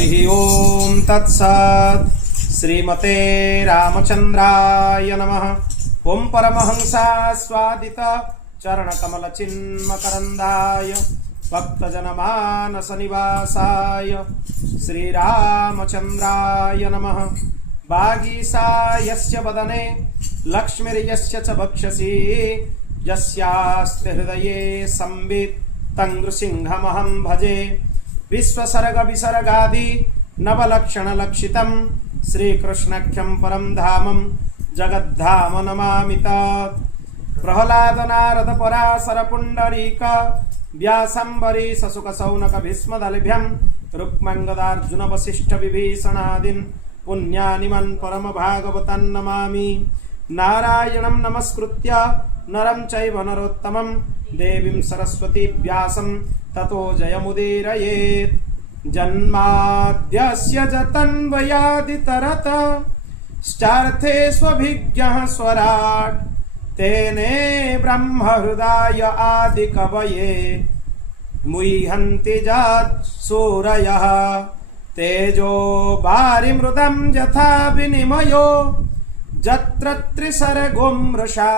हरि ओम तत्सत्। श्रीमते रामचंद्राय नमः। ओम परमहंसा स्वादित चरणकमल चिन्मकरंदाय भक्तजनमानस निवासाय श्रीरामचंद्राय नमः। वागीसा यस्य वदने लक्ष्मीर्यस्य च वक्षसि यस्यास्ते हृदये संवित् तं नृसिंहमहं भजे। विश्वसर्ग विसर्गादि नवलक्षण लक्षितं श्रीकृष्णाख्यं परं धामं जगद्धाम नमामि तत्। प्रह्लाद नारद पराशर पुंडरीक व्यासंबरी ससुक सौनक भीष्मदलभ्यं रुक्मङ्गदार्जुन वसिष्ठ विभीषणादीन् पुण्यानिमन् परम भागवतं नमामि। नारायणं नमस्कृत्य नरं चैव नरोत्तमं देवीं सरस्वती व्यासं ततो जयमुदीरयेत्। जन्माद्यस्य जतन्वयादितरत श्चार्थे स्वभिज्ञः स्वराट् तेने ब्रह्महृदाय आदिकवये मुह्यन्ति सूरयः। तेजो वारिमृदं यथा विनिमयो यत्र त्रिसर्गो मृषा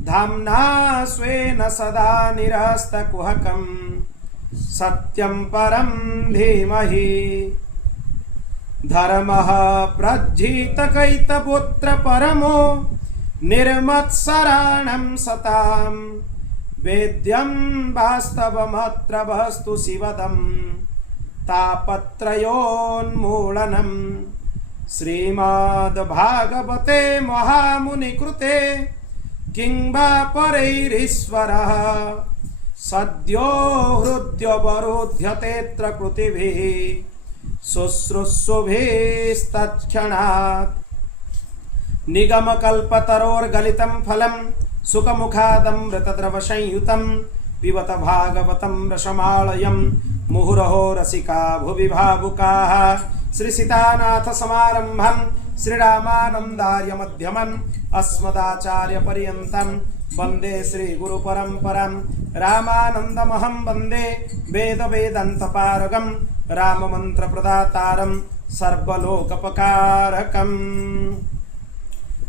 धाम्ना स्वेन सदा निरस्तकुहकं सत्यं परं धीमहि। धर्मः प्रज्झितकैतपुत्र परमो निर्मत्सराणं सतां वेद्यं वास्तवमत्र वस्तु शिवदं तापत्रयोन्मूलनम्। श्रीमद्भागवते महामुनिकृते किं वा परैरीश्वरः सद्यो हृद्यवरुध्यतेऽत्र कृतिभिः शुश्रूषुभिस्तत्क्षणात्। निगमकल्पतरोर्गलितं फलं सुखमुखादमृतद्रवसंयुतं पिबत भागवतं रसमालयं मुहुरहो रसिका भुवि भावुकाः। श्रीसीतानाथ समारंभं श्रीरामानन्दार्य मध्यमम् अस्मदाचार्यपर्यन्तं वन्दे श्रीगुरुपरम्परां। रामानन्दमहं वन्दे वेदवेदान्तपारगं राममन्त्रप्रदातारं सर्वलोकपकारकम्।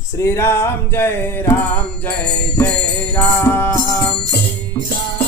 श्रीराम जय राम जय जय राम। श्रीराम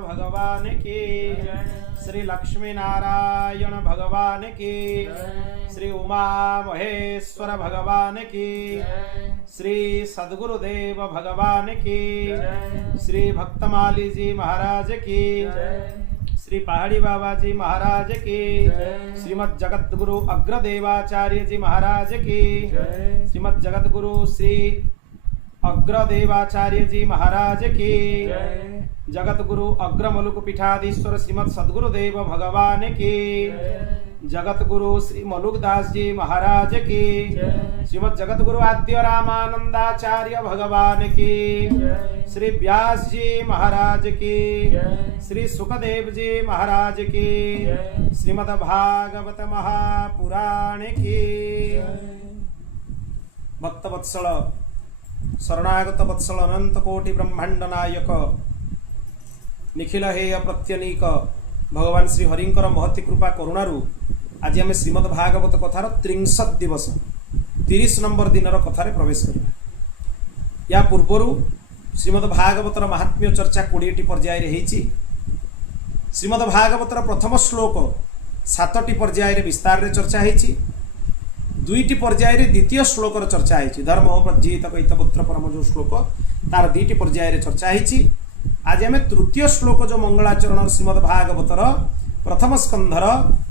भगवान की, श्री लक्ष्मी नारायण भगवान की, श्री उमा महेश्वर भगवान की, श्री सद्गुरुदेव भगवान की, श्री भक्तमाली जी महाराज की, श्री पहाड़ी बाबा जी महाराज की, श्रीमद जगत गुरु अग्रदेवाचार्य जी महाराज की, श्रीमद जगत गुरु श्री अग्रदेवाचार्य जी महाराज की, जगत गुरु अग्रमलुक पीठाधीश्वर श्रीमद सद्गुरुदेव भगवान की, जगत गुरु श्री मलुक दास जी महाराज की, श्रीमद जगत गुरु आद्य रामानंदाचार्य भगवान की, श्री व्यास जी महाराज की, श्री सुखदेव जी महाराज की, श्रीमद भागवत महापुराण की। भक्तवत्सल शरणागत वत्सल अनंत कोटि ब्रह्मांड नायक निखिल हेय प्रत्यनीक भगवान श्री हरिंकर महती कृपा करुणारू आज आम श्रीमद भागवत कथार 63 दिवस 30 नंबर दिन कथार प्रवेश करवा। या पूर्वर श्रीमद भागवतर महात्म्य चर्चा 20टी पर्यायर होईची। श्रीमद भागवतर प्रथम श्लोक 7टी पर्यायर विस्तार रे चर्चा होईची। 2टी पर्यायर द्वितीय श्लोकर चर्चा होईची। धर्म प्रज्जित कैतपुत्र परम जो श्लोक तार 2टी पर्यायर चर्चा होईची। आज आम तृतीय श्लोक जो मंगलाचरण श्रीमद भागवतर प्रथम स्कंधर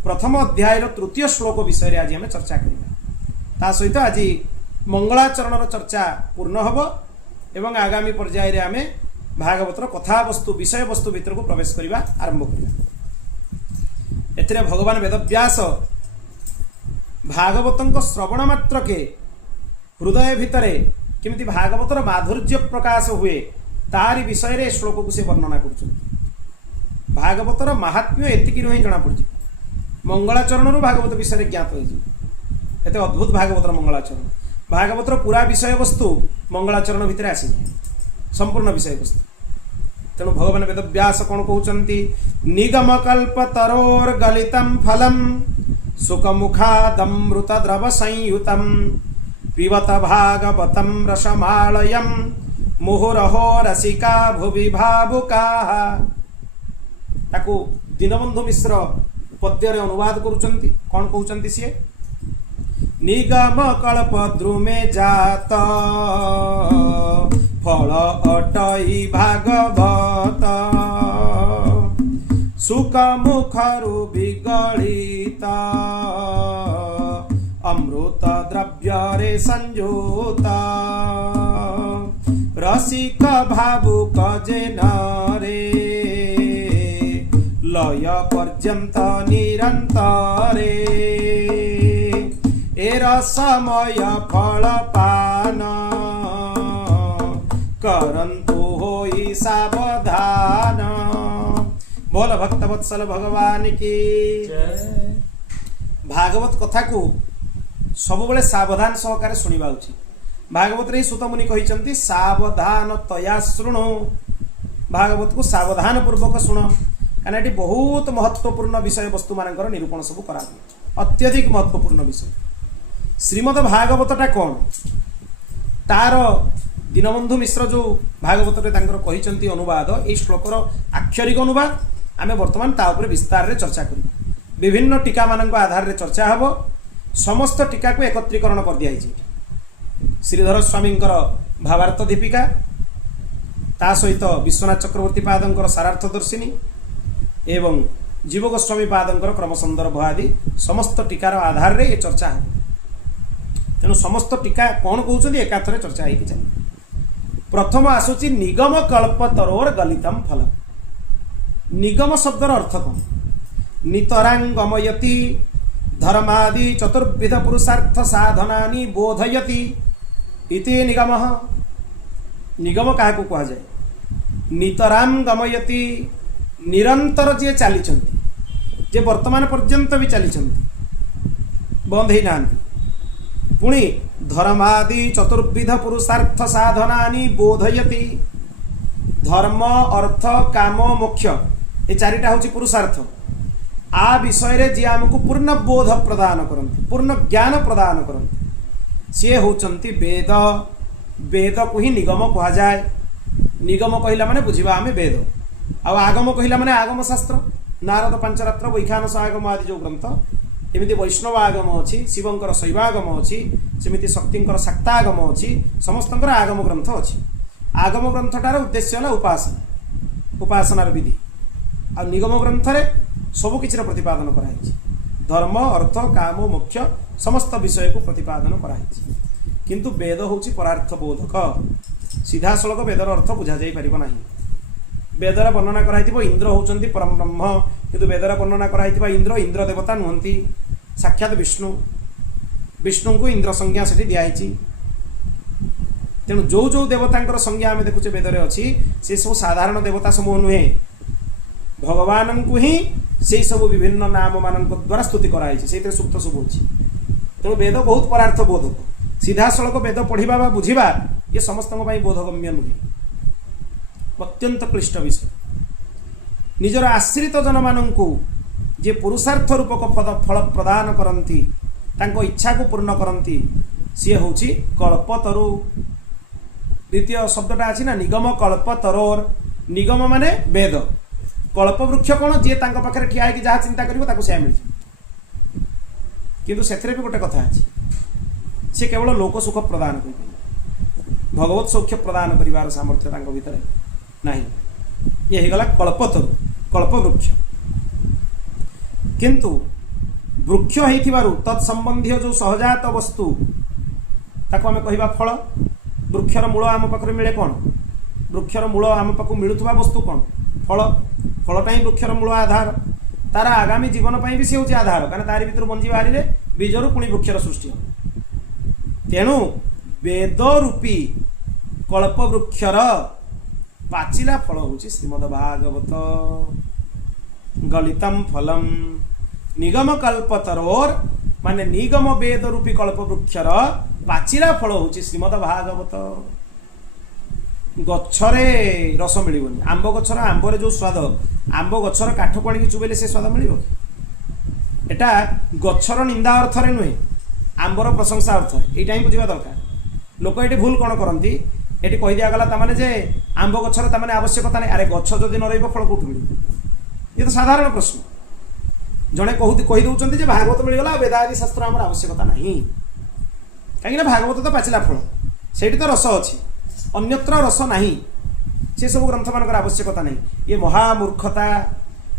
प्रथम अध्यायर तृतीय श्लोक विषय आज आम चर्चा करवा। ता सहित आज मंगलाचरण चर्चा पूर्ण हब एवं आगामी पर्यायर आम भागवतर कथा वस्तु विषय वस्तु भीतर को प्रवेश करवा आरंभ करवा। एथिरे भगवान वेदव्यास भागवतंक श्रवण मात्र के हृदय भितरे केमिति भागवतर माधुर्य प्रकाश हुए तारी विषय रे श्लोक को से वर्णना कर। भागवतर महात्म्य एतिकी नुहे जना पड़ी। मंगलाचरण भागवत विषय ज्ञात होते अद्भुत भागवतर मंगलाचरण भागवतर पूरा विषय वस्तु मंगलाचरण भितर आसी संपूर्ण विषय वस्तु। तेणु भगवान वेदव्यास कौन कहते निगम कल्प तरोर गलितम फलम सुखमुखादमृत द्रव संयुतम पिबत भागवतम रसमालयम मुहुरहो रसिका भुवि भावुका। ताकू दीनबंधु मिश्र पद्य रे अनुवाद करुचंती। कौन कहउचंती सी निगम कल्प द्रुमे जात फल अटई भागवत सुख मुखरु विगलित अमृत द्रव्य रे संयुत रसिक भावुक जेन रे लय पर्यंत निरंतरे ए रसमय फल पान करंतु होई सावधान। बोल भक्तवत्सल भगवान की। भागवत कथा को सब बड़े सावधान सहकारे शुणा उचित। भागवत रे सुतमुनि कहिचंती सावधान तया शृणु। भागवत को सावधान पूर्वक शुण कारण ये बहुत महत्वपूर्ण विषय वस्तु मानकर निरूपण सब करा अत्यधिक महत्वपूर्ण विषय। श्रीमद भागवतटा कौन तार दीनबंधु मिश्र जो भागवत रे तांकर कहिचंती अनुवाद ए श्लोकर आक्षरिक अनुवाद आमे वर्तमान ता ऊपर विस्तार रे चर्चा करिबा। विभिन्न टीका मानक आधार रे चर्चा हबो। समस्त टीका को एकत्रीकरण कर दिया जायछि। श्रीधर स्वामी भावार्थ दीपिका ता सहित विश्वनाथ चक्रवर्ती पादंकर सारार्थदर्शिनी एवं जीव गोस्वामी पादंकर क्रमसंदर्भ आदि समस्त टीकार आधार रे ये चर्चा है। तेणु समस्त टीका कौन कहते एकाथरे चर्चा होगी चले। प्रथम आसूची निगम कल्प तरोर गलितम फल। निगम शब्दर अर्थ कौन नितरांगमयति धर्मादि चतुर्विध पुरुषार्थ साधनानि बोधयति इति निगम। निगम क्या कह जाए नितराम गमयति निरंतर जे चली जे वर्तमान पर्यंत भी चली बंद ही ना पुणी धर्मादि चतुर्विध पुरुषार्थ साधनानि बोधयति। धर्म अर्थ काम मोक्ष ये चारिटा हूँ पुरुषार्थ। आ विषय रे जी आमको पूर्ण बोध प्रदान करती पूर्ण ज्ञान प्रदान करती सी होचंती वेद। वेद को ही निगम कह जाए। निगम कहला माने बुझिबा आमे वेद। आगम कहला माने आगम शास्त्र नारद पंचरात्र वैखानस आगम आदि जो ग्रंथ एमती वैष्णव आगम अच्छी शिवंकर शैवागम अच्छी सेमती शक्तिंकर शाक्तागम अच्छी समस्तंकर आगम ग्रंथ अच्छी आगम ग्रंथटार उद्देश्य है उपासना उपासनार विधि आ निगम ग्रंथ रे सब किसी प्रतिपादन कराई धर्म अर्थ काम मोक्ष समस्त विषय को प्रतिपादन कराई किंतु वेद होची परार्थ बोधक सीधा सड़क वेदर अर्थ बुझा जाई परिबो नाही वेदर वर्णना कराई इंद्र होचंती परम ब्रह्म किंतु वेदर वर्णना कराई इंद्र इंद्र देवता नुहंती साक्षात विष्णु विष्णु को इंद्र संज्ञा से दिखाई तेणु जो जो देवतांकर संज्ञा आम देखुचे वेदरे अच्छी से सब साधारण देवता समूह नुहे भगवान को ही से सब विभिन्न नाम मान द्वारा स्तुति कराई से सुक्त सब अच्छी तेणु वेद बहुत परार्थ बोधक सीधा सड़क वेद पढ़ा बुझा ये समस्त बोधगम्य नुहे अत्यंत क्लिष्ट विषय निजर आश्रित जन मानू जे पुरुषार्थ रूपक फल प्रदान करती इच्छा को पूर्ण करती सी हूँ कल्पतरु द्वितीय शब्दटा अच्छी ना निगम कल्पतरोर निगम माने वेद कल्प वृक्ष कौन जी पाखे ठिया है जहाँ चिंता कर मिल किंतु से भी गोटे कथा अच्छी सी केवल लोक सुख प्रदान कर भगवत सौख्य प्रदान कर सामर्थ्य भितर नहीं ये गला कल्पतरु कल्प वृक्ष किंतु वृक्ष हो तत्संबंधी जो सहजात वस्तु ताको आम कहवा फल वृक्षर मूल आम पाखे मिले कौन वृक्षर मूल आम पाक मिलुवा वस्तु कौन फल फलटा ही वृक्षर मूल आधार तार आगामी जीवन भी सी हूँ आधार कारण तार भर बंजी बाहर बीजरू पुणी वृक्षर सृष्टि तेणु वेद रूपी कल्प वृक्षर पाचिला फल हूँ श्रीमद भागवत गलितम फलम निगम कल्पतरोर माने निगम वेद रूपी कल्प वृक्षर पाचिला फल हूँ श्रीमद भागवत गच्छरे रस मिलनी आंब गछर आंबर जो स्वाद आंब गछर काठ को आनी चुबेले से स्वाद मिल एटा गच्छर निंदा अर्थ रे नुहे आंबर प्रशंसा अर्थ यहाँ ही बुझा दरकार लोक ये भूल कौन करती ये कही दिगला ताने जे आंब गछर ताने आवश्यकता नहीं अरे गछ जदि न रही फल कौट मिल ये तो साधारण प्रश्न जड़े कही दौरान भागवत मिलगला वेदादि शास्त्र आम आवश्यकता नहीं कहीं भागवत तो पाचिला फल से तो रस अच्छी अन्यत्र रस नहीं से सब ग्रंथ मान आवश्यकता नहीं ये महामूर्खता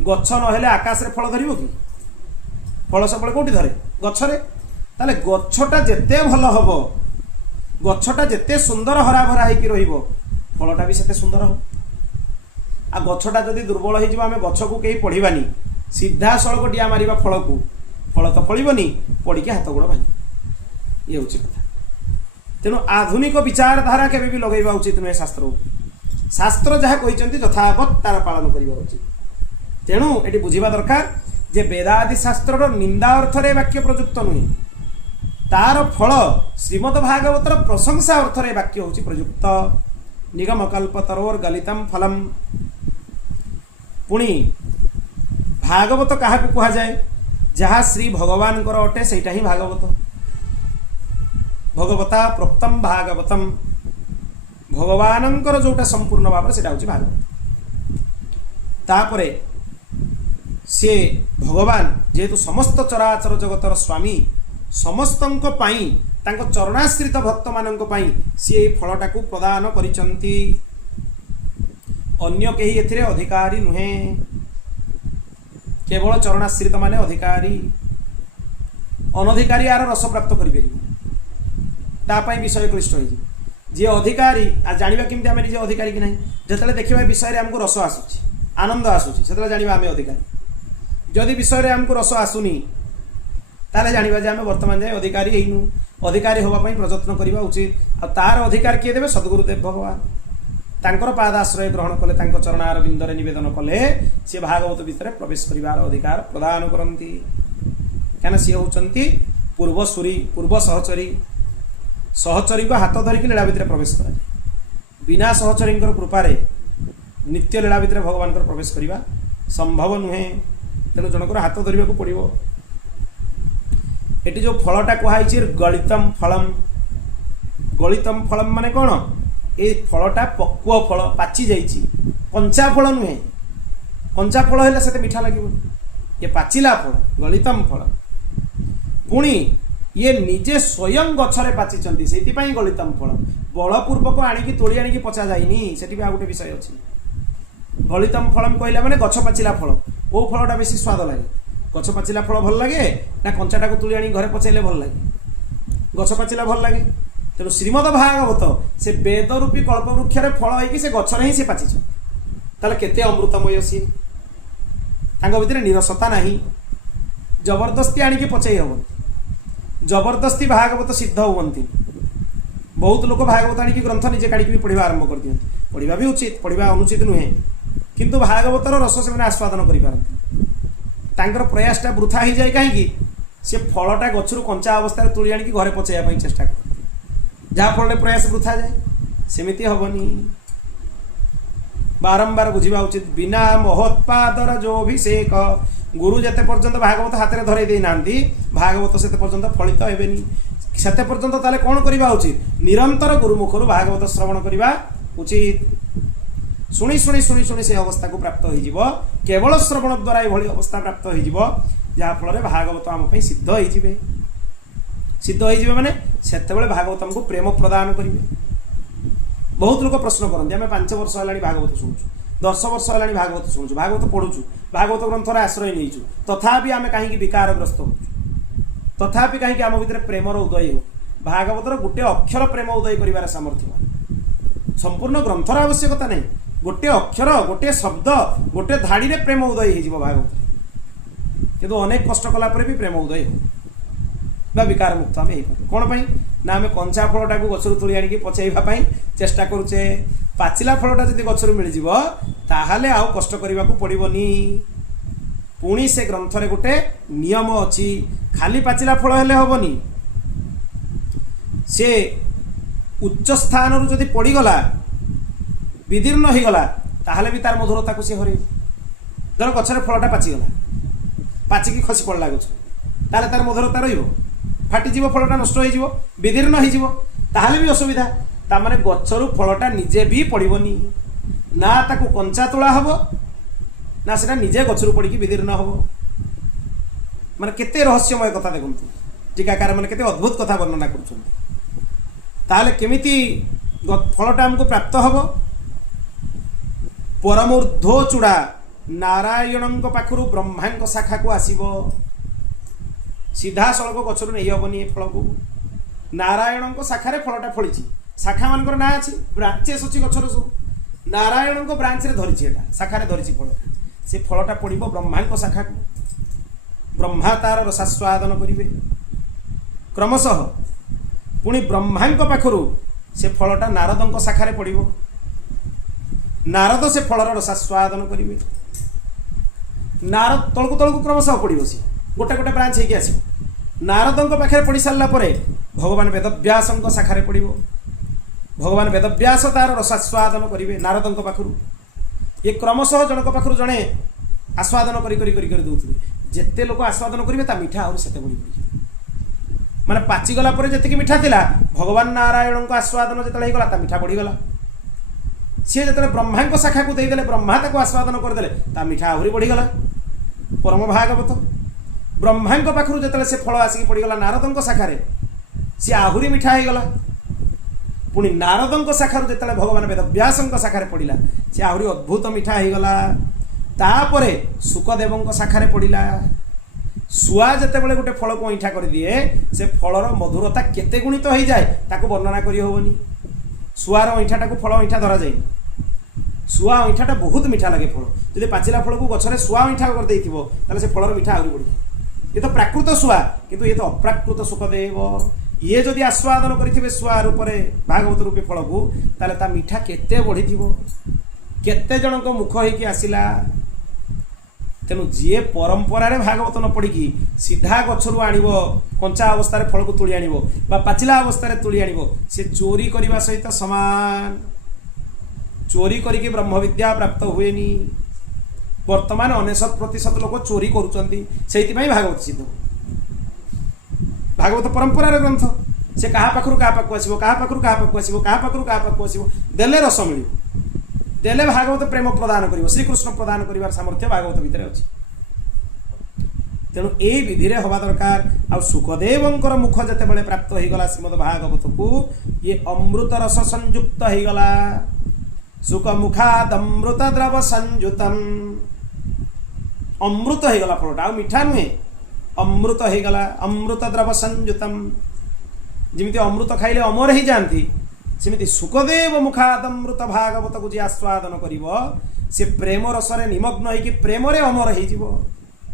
गछ नहेले आकाश रे फल धरिबो कि फल सब कौटी धरे गछरे ताले गछटा जेते भल हबो गछटा जेते सुंदर हरा भरा होइकी रहिबो फलटा भी सेते सुंदर हो आ गछटा जदि दुर्बल हो आम गछ को कहीं पढ़ानी सीधा सड़क डिया मारिबा फल को फल तो फलबनी पड़िकी हाथ गोड़ भांगी ये हूँ कथा तेणु आधुनिक विचारधारा के भी लगेगा उचित नुहे शास्त्र शास्त्र जहाँ कहते यथावत तार पालन करवा उचित तेणु ये बुझा दरकार जे वेदादि शास्त्र निंदा अर्थ रे वाक्य प्रयुक्त नुहे तार फल श्रीमद भागवतर प्रशंसा अर्थ रे वाक्य हूँ प्रयुक्त निगम कल्पतरोर गलितम फलम पुणी भागवत क्या कह जाए जहाँ श्री भगवान अटे सेटा ही भागवत भगवता प्रोक्तम भागवतम भगवानंकर जोटा संपूर्ण भाव से भागवत तापरे से भगवान जेहेतु समस्त चराचर जगतर स्वामी समस्तंक पाई तांको चरणाश्रित भक्त मानंक पाई सी फलटा को प्रदान करिसंती अन्य केही एथिरे अधिकारी नुहे केवल चरणाश्रित माने अधिकारी अनधिकारी यार रस प्राप्त करि तापाई विषय क्लिष्ट हो जी अधिकारी आ जानिबा केमति आमे निजे अधिकारी कि नहीं जतले देखिबा विषय रे हमको रस आसुची आनंद आसुची सेतले जानिबा आमे अधिकारी जदि विषय रे हमको रस आसुनी ताले जानिबा जे आमे वर्तमान जाय अधिकारी हेइनु अधिकारी होबा पई प्रयत्न करिबा उचित आ तार अधिकार किए देबे सद्गुरुदेव भगवान तांकर पादाश्रय ग्रहण कले तांको चरणार बिंदरे निवेदन कले से भागवत भितर प्रवेश करिवार अधिकार प्रदान करंती काना से होचंती पूर्वसूरी पूर्व सहचरी सहचरी को हाथ धरिकी लीला भितर प्रवेश करा बिना सहचरी कृपारे नित्य लीला भितर भगवान प्रवेश करवा संभव नुहे तेणु जनकर हाथ धरने को पड़ो ये जो फलटा कहुई गलितम फलम माने कौन ये फलटा पक्व फल पाची जाइए कंचा फल नुहे कंचा फल हेले सेते मीठा लागबो ये पाचिला फल गलितम फल पुणी ये निजे स्वयं गछरे पाचिचंती सेति पई गलितम फल बलपूर्वक आनिकी तोड़ी आनिकी पचा जाइनी सेठी भी आ गोटे विषय अछि गलितम फलम कहला माने गछ पाचिला फल ओ फलटा बेसी स्वाद लागे गछ पाचिला फल भल लागे ना कंचाटा को तोड़ी आनी घरे पचाइले भल लागे गछ पाचिला भल लागे तेणु श्रीमद भागवत से वेद रूपी कल्पवृक्ष फल होइकी से गछरे ही से पाचिछ ताले केते अमृतमय सी तांग भितर निरसता नाही जबरदस्ती आनिकी पचई हबन जबरदस्ती भागवत सिद्ध हुवंती बहुत लोक भागवत आनिकी ग्रंथ निजे काढ़ी पढ़ा आरंभ कर दियंती पढ़ा भी उचित पढ़ा अनुचित नुहे किंतु भागवतर रस से आस्वादन कर प्रयासटा वृथा हो जाए कहीं सी फलटा गचर कंचा अवस्था तोड़ी आनिकी घरे पचाइबा चेष्टा करते जहाँफल प्रयास वृथा जाए सेमती हेनी बारंबार बुझा उचित बिना महोत्पादर जो अभिषेक गुरु जिते पर्यंत भागवत हाथ में धरई देना भागवत से पर्यंत फलित हेनी से पर्यंत ताले कौन करवा उचित निरंतर गुरुमुखर भागवत श्रवण करवा उचित शुणी शुणी शुणी शुणी से अवस्था को प्राप्त हो केवल श्रवण द्वारा ये अवस्था प्राप्त हो जहाँफल भागवत आम सिद्ध हो सिद्ध हो माने से भागवत आमको प्रेम प्रदान करेंगे बहुत लोग प्रश्न करते आम 5 वर्ष है भागवत शुणुचु 10 वर्ष है भागवत शुणुचु भागवत पढ़ुचु भागवत ग्रंथर आश्रय नहीं तथापि आम कहीं विकारग्रस्त हो तथापि कहीं आम भर प्रेमर उदय हो भागवतर गोटे अक्षर प्रेम उदय कर सामर्थ्य संपूर्ण ग्रंथर आवश्यकता नहीं गोटे अक्षर गोटे शब्द गोटे धाड़ी में प्रेम उदय हो भागवत किंतु अनेक कष्ट कला भी प्रेम उदय हो विकार मुक्त आम कौन पाई ना आम कंचा फलटा को गचर तोड़ी आनिकी पचाइबा चेष्टा करुचे पाचिला फलटा जब गचर मिल ताहले आउ कष्ट करने को पड़ोनी पुणी से ग्रंथरे गोटे नियम अच्छी खाली पाचिला फल हेले हेबनी से उच्च स्थान जदि पड़गला विदीर्ण हो गला ताहले भी तार मधुरता को सी हर धर गचर फलटा पाचिगला पाचिकी खसी पड़ा गछ ताहले तार मधुरता रहिबो फाटिଯିବ फलटा नष्ट हो विदीर्ण हो भी असुविधा तामाने गचरु फलटा निजे भी पड़ोनी ना ताकू कंचा तोला हम ना से निजे गचरु पड़ी विदीर्ण हम माने केते रहस्यमय कथा देखु टीकाकार मैंने केते अद्भुत कथा वर्णना कर केमिति फलटा आमको प्राप्त हम परमूर्ध्व चूड़ा नारायण पाखु ब्रह्मा शाखा को आसब सीधा सड़क गचर नहीं हेबनी फल को नारायण शाखार फलटा फली शाखा मान ना अच्छी ब्रांचेस अच्छी गचर सब नारायण ब्रांच रे धरी शाखार धरी फलटा से फलटा पड़ ब्रह्मा शाखा को ब्रह्मा तार रसास्वादन करेंगे क्रमशः पुणी ब्रह्मा पाखु से फलटा नारद शाखार पड़ नारद से फलर रसास्वादन करेंगे नारद तलकू तलकू क्रमशः पड़ो सी गोटे गोटे ब्रांच होगी आस नारद पाखे पड़ सारा भगवान वेदव्यास शाखार पड़ भगवान वेदव्यास तार रसास्वादन करेंगे नारद पाखु ये क्रमशः जनक पाखु जड़े आस्वादन करेंगे जिते लोक आस्वादन करेंगे मीठा आहुरी से बढ़ी बढ़ी माने पाचिगला जी मीठा थिला भगवान नारायण को आस्वादन जो होगा मीठा बढ़ीगला सी जो ब्रह्मा शाखा को देदेले ब्रह्मा ताको आस्वादन करदे मीठा आहुरी बढ़ीगला परम भागवत ब्रह्मा पाखु जो से फल आसिक पड़गला नारद शाखार सी आहुरी मीठा होगला पुणी नारद शाखार जो भगवान वेदव्यास शाखार पड़ा सी आहुरी अद्भुत मीठा होगला तापर सुखदेव शाखार पड़ा शुआ जिते बड़े गोटे फल को ऐठा कर दिए से फलर मधुरता केते गुणित हो जाए ताको वर्णना करी होबनी शुआर ऐठाटा को फल ऐठा धरा जाए शुआ ऐठाटा बहुत मीठा लगे फल जब पाचिला फल को गचरे शुआ ऐठा कर देइथिबो ताले से फलर मीठा आहुरी बढ़ी ये तो प्राकृत शुआ किंतु ये तो अप्राकृत सुखदेव ये जदि आस्वादन करेंगे शुआ रूप भागवत रूपी फल को ताले ता मीठा केते बढ़ी केते जनक मुख होइकी आसिला तेणु जी परंपरा भागवत न पड़ी सीधा गचर आण कंचा अवस्था फल को तोड़ी आण पाचिला अवस्था तोड़ी आण से चोरी करने सहित सामान चोरी करके ब्रह्म विद्या प्राप्त हुए वर्तमान 99% लोक चोरी करुँच भागवत सिद्ध भागवत परंपरार ग्रंथ से क्या पाखु क्या पाखु आसो क्या पाखु क्या पाखु आसो क्या पाखु क्या पाखु आसो देले रस मिल देले भागवत प्रेम प्रदान कर श्रीकृष्ण प्रदान कर सामर्थ्य भागवत भितर अच्छी तेणु यही विधि रे हवा दरकार आ सुखदेवंकर मुख जते प्राप्त हो गला श्रीमद भागवत को ये अमृत रस संयुक्त हो गला सुख मुखाद अमृत द्रव संयुतम अमृत हो गला फलटा आ मिठा नुहे अमृत हो गला अमृत द्रव संयुतम जमी अमृत खाइले अमर हो जाती सेमती सुखदेव मुखाद अमृत भागवत को जी आस्वादन करिवो से प्रेम रसरे निमग्न होइकी प्रेम रे अमर हो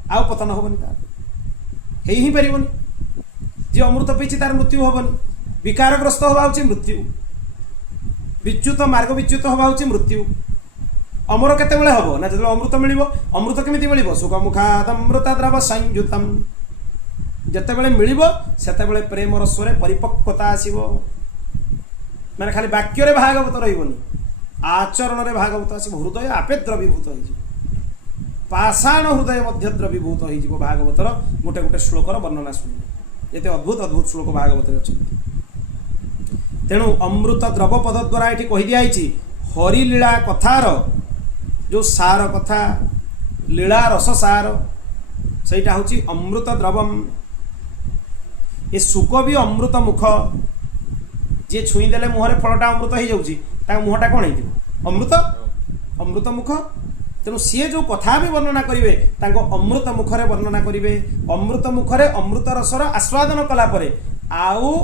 आउ पतन हेनी तार ही पारनि जी अमृत पीछे तार मृत्यु हेनी विकारग्रस्त हवा मृत्यु विच्युत मार्ग विच्युत हवा मृत्यु अमर केते हम ना जो अमृत मिल अमृत केमी मिल सुख मुखाद अमृत द्रव संयुतम जिते मिल से प्रेम रस्वर परिपक्वता आसो मैंने खाली वाक्य भागवत रही आचरण भागवत आसो हृदय आपे द्रवीभूत हो पाषाण हृदय मध्य द्रवीभूत हो भागवतर गोटे गोटे श्लोकर वर्णना शुणी ये अद्भुत अद्भुत श्लोक भागवत अच्छे तेणु अमृत द्रव पद द्वारा ये कहीदिखाई हरिलीला कथार जो सार कथा लीला रस सार सहीटा हूँ अमृत द्रवम ये सुख भी अमृत मुख जी छुईदेले मुहर फलटा अमृत हो जाऊँगी मुहटा कौन हो अमृत अमृत मुख तेणु सी जो कथा भी वर्णना करेंगे अमृत मुखरे वर्णना करेंगे अमृत मुखरे अमृत रसर आस्वादन कलापर आउ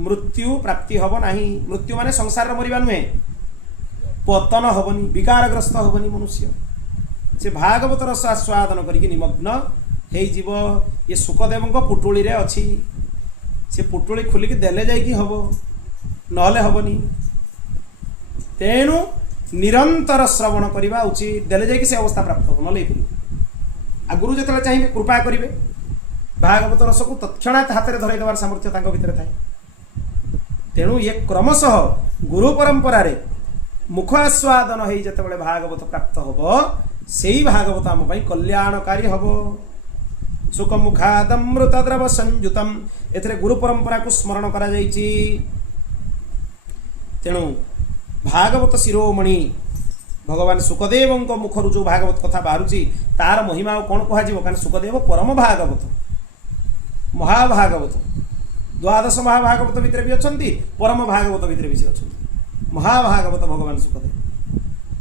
मृत्यु प्राप्ति हम ना मृत्यु माने संसार मरवा नुहे पतन हेनी विकारग्रस्त हेनी मनुष्य से भागवत रस आस्वादन करके निमग्न हो ये सुखदेव पुटुली रे अच्छी से पुटुली खोलिकी देले जाइकी हम नहले हेनी तेणु निरंतर श्रवण करवा उचित देले जाइए से अवस्था प्राप्त हो न गुरु जो चाहिए कृपा करेंगे भागवत रस को तत्क्षणात हाथ में धरई देवार सामर्थ्य भितर थाए तेणु ये क्रमशः गुरु परंपरा रे मुख आस्वादन हो जिते भागवत प्राप्त हम से भागवत आम कल्याणकारी हम सुख मुखादमृत द्रव संयुतम ए गुरु परंपरा को स्मरण करा जाइछि तेणु भागवत शिरोमणि भगवान सुखदेव मुखर जो भागवत कथा बाहर तार महिमा कौन कह सुखदेव परम भागवत महाभागवत द्वादश महाभागवत भितर भी अच्छा परम भागवत भितर भी अच्छा महाभागवत भगवान सुखदेव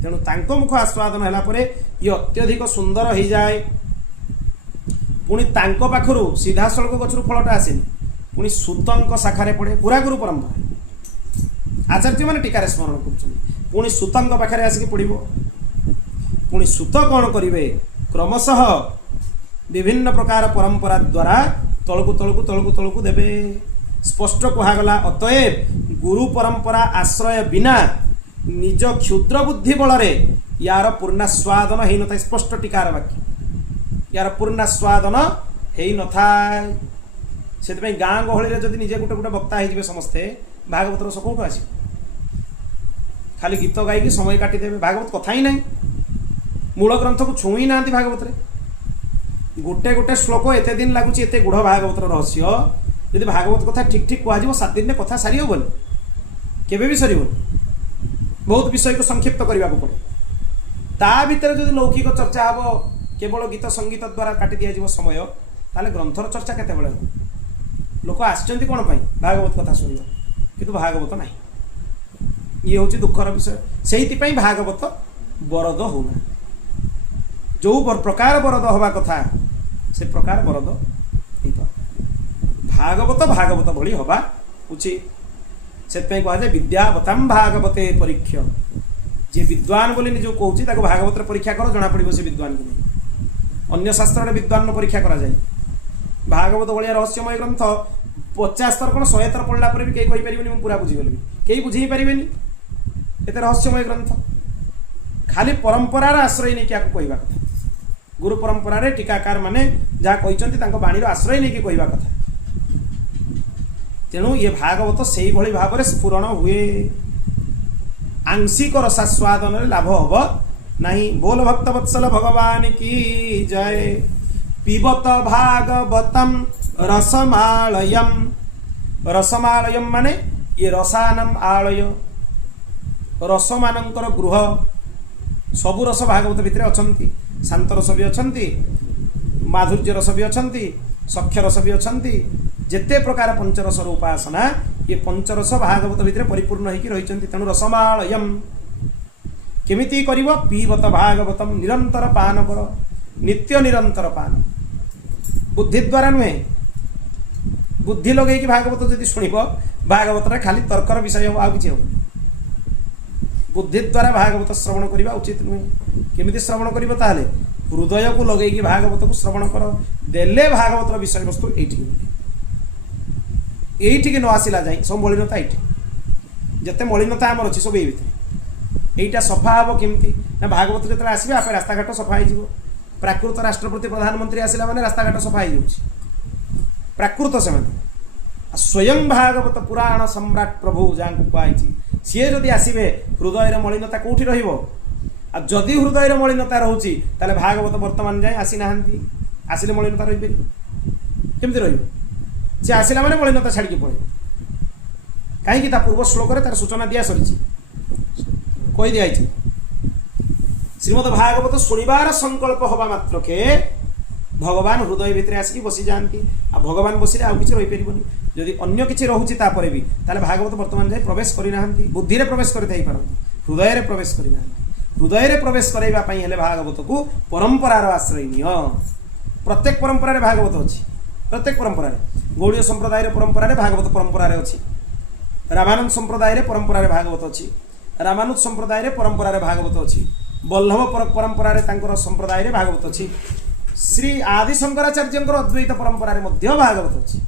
तेणु तांको मुख आस्वादन है ये अत्यधिक सुंदर हो जाए पुणी तांको पाखरु सीधा सड़क गचर फलटा आसेनि पुणी सूतंक शाखारे पड़े पूरा गुरु परंपरा आचार्य मैंने टीकार स्मरण कर सूतंक पाखे आसिक पड़ो पुणी सूत कौन करेंगे क्रमशः विभिन्न प्रकार परंपरा द्वारा तलकू तलकू तलकू तलकू देवे स्पष्ट कहगला अतएव गुरु परंपरा आश्रय बिना निज क्षुद्र बुद्धि बल यार पूर्णास्वादन हो न था स्पष्ट टीकार वाक्य यार पूर्णास्वादन हो न था से गाँ गहली जब निजे गोटे गोटे वक्ता हो समस्ते भागवत रस कौटू आस खाली गीत गायकी समय काटिदेवे भागवत कथा ही ना मूल ग्रंथ को छुई ना भागवत रे गोटे गोटे श्लोक एत दिन लगुच एत गुढ़ भागवत रहस्य यदि भागवत कथा ठीक ठीक कह 7 दिन में कथा सारी हेनी केबे भी सर बहुत विषय को संक्षिप्त करने को पड़े ता भितर जो लौकिक चर्चा हम केवल गीत संगीत द्वारा काटि दिया समय ताले ग्रंथर चर्चा केते लोक आसचंती कौन भागवत कथा शुण किंतु भागवत ना ये हूँ दुखर विषय से भागवत बरद होना जो प्रकार बरद हवा कथा से प्रकार बरद भागवत भागवत भली हवा उचित से कहुए विद्यावताम भागवते परीक्ष जी विद्वान बोली निज कहूँ भागवत परीक्षा कर जना पड़ो से विद्वान की नहीं अन्य शास्त्र विद्वान परीक्षा करा जाए भागवत भाया रहस्यमय ग्रंथ 50 थर कौन 100 थर पढ़ला भी कहीं कहीपर पूरा बुझीगली कहीं बुझे पारे एत रहस्यमय ग्रंथ खाली परंपरार आश्रय नहीं क्या कहवा कथा गुरु परंपरा रे टीकाकार माने जहाँ कहते बाणी आश्रय नहीं कहवा कथा तेणु ये भागवत से ही भाव में स्फुरण हुए आंशिक रसास्वादन लाभ हम नहीं बोल भक्त वत्सल भगवान की जय पिबत भागवतम रसमालयम रसमालयम माने ये रसानम आलय रसमानंकर गृह सबु रस भागवत भितर अछंती शांत रस भी अछंती माधुर्य रस भी अछंती सख्य रस भी अछंती जेते प्रकार पंचरस उपासना ये पंचरस भागवत भितर परिपूर्ण होकर रही तेणु रसमालयम केमिति करिव पीबत भागवतम निरंतर पान कर नित्य निरंतर पान बुद्धि द्वारा नुहे बुद्धि लगे कि भागवत जदि शुणिब भागवत खाली तर्कर विषय हो आउ कि बुद्धि द्वारा भागवत श्रवण करने उचित नुहे केमिति श्रवण कर हृदय को लगे कि भागवत को श्रवण कर देले भागवत विषय वस्तु ये न आसला जाए सब मलिनता ये जिते मलिनता आमर अच्छी सब यहीटा सफा हम केमती ना भागवत जो आसवे आप रास्ताघाट सफा हो प्राकृत राष्ट्रपति प्रधानमंत्री आसला मैंने रास्ताघाट सफा हो प्राकृत से स्वयं भागवत पुराण सम्राट प्रभु जहाँ कहुई सी जदि आसवे हृदय मलिनता कौटी रदि हृदय मलिनता रोचे भागवत बर्तमान जाए आसी ना आसिले मलिनता रही केमती सी आसला मैंने मलिनता छाड़ी पड़े कहीं पूर्व श्लोक तार सूचना दिया सरी कही दिखाई श्रीमद भागवत शुणिबार संकल्प हवा मात्र के भगवान हृदय भितर आसिक बसी जाती आ भगवान बसिले आउ किछि रही परिबनी जदि अन्य किछि रहुछि तापरे भी ताले भागवत वर्तमान जाए प्रवेश करिना बुद्धि रे प्रवेश करि थाई पारंती हृदय रे प्रवेश करिना हृदय रे प्रवेश करैबा पई हेले भागवत को परंपरार आश्रयनीय प्रत्येक परंपरा रे भागवत अछि प्रत्येक परंपरा रे गौड़ीय संप्रदाय रे परंपरा रे भागवत परंपरा रे अछि रामानंद संप्रदाय रे परंपरा रे भागवत अछि रामानुज संप्रदाय रे परंपरा रे भागवत अछि वल्लभ परंपरा रे तांकर संप्रदाय रे भागवत अछि श्री आदि शंकराचार्य अद्वैत परंपरा रे मध्य भागवत अछि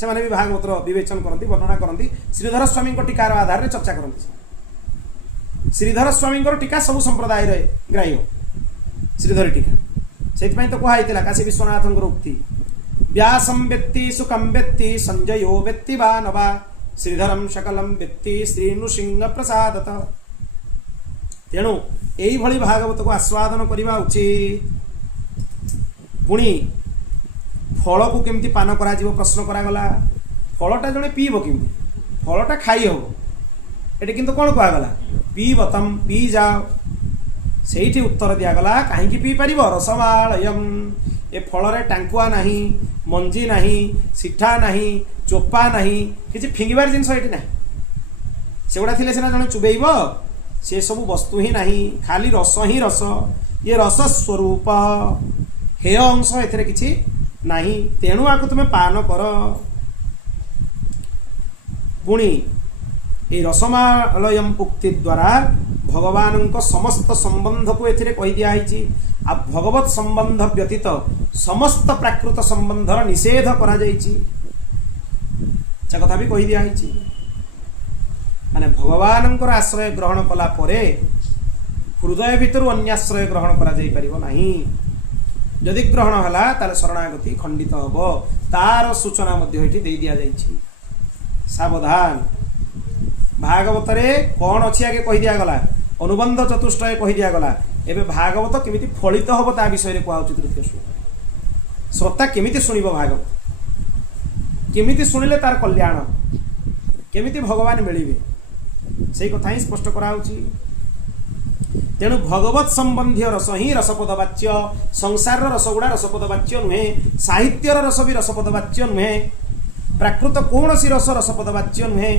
से माने भी भागवत रो विवेचन करंती वर्णना करंती श्रीधर स्वामी को टीकार आधार रे चर्चा करंती श्रीधर स्वामी को टीका सब संप्रदाय रे ग्राह्य श्रीधर टीका सेति पई तो कोहा हितला काशी विश्वनाथ उक्ति व्यासं व्यक्ति सुखं व्यक्ति संजयो व्यक्ति वानवा श्रीधरम शकलम व्यक्ति श्रीनृसिंह प्रसादत तेणु यही भली भागवत को आस्वादन करने उचित पुणी फल को केमती पान करा प्रश्न करागला फलटा जड़े पीब केमती फलटा खाई हम ये किंतु कौन कहगला पीबतम पी जाओ से उत्तर दिगला कहीं पी पार रसमालयम ए फल टांकुआ नहीं मंजी नहीं सिठा नहीं चोपा नहीं किसी फिंगिबार जिनस ये ना सेगुड़ा थे सीना जड़े चुबेब से सब वस्तु ही नहीं खाली रस ही रस ये रस स्वरूप हेय अंश एथे किसी नहीं तेणु आको तुम्हें पान कर पुणी ये रसमालयम उक्ति द्वारा भगवान समस्त संबंध को एथिरे कही दिखाई आ भगवत संबंध व्यतीत समस्त प्राकृत संबंध निषेध करा जायछि कथा भी कही दिखाई माने भगवान आश्रय ग्रहण कला परे हृदय भितर अन्याश्रय ग्रहण करा जाई परिबो नाही जदि ग्रहण हला ताले शरणागति खंडित हबो तार सूचना मध्ये एठी दे दिया जायछि सावधान भागवत रे कौन अच्छी आगे कही दिया गला अनुबंध चतुष्टय कही दिया गला एबे भागवत केमिति फलित हबो ता विषय रे कहउछि तृतीय श्लोक श्रोता केमिति सुनिबो भागवत केमिति सुनिले तार कल्याण केमिति भगवान मिलिबे सेही कथा ही स्पष्ट कराउछि तेणु भगवत संबंधी रस ही रसपद वाच्य संसार रसगुड़ा रसपद वाच्य नुहे साहित्यर रस भी रसपद वाच्य नुहे प्राकृत कौन सी रस रसपद वाच्य नुहे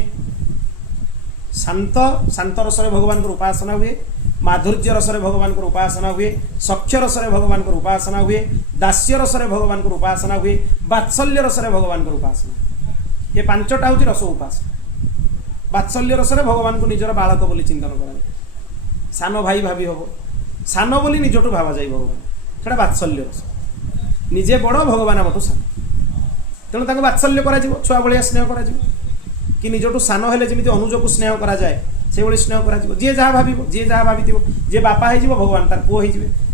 शांत शांत रस भगवान को उपासना हुए माधुर्य रस भगवान को उपासना हुए सख्य रस भगवान को उपासना हुए दास्य रस भगवान को उपासना हुए वात्सल्य रस भगवान को उपासना ये पांचटा हूँ रस उपासना वात्सल्य रस भगवान को निजर बालक बोली चिंतन करा सान भाई भाभी हम सान बोली निजटू भावा जाए भगवान से वात्सल्य रस निजे बड़ भगवान आमठू सान तेणु ताको वात्सल्य करा छुआ भाया स्नेह करा कि निजटू सान हेले जमी अनुज को स्नेह करा जाए से भाई स्नेह करा जी जहाँ भाव जी जहाँ भावी जी बापा हो भगवान तार पुओ हो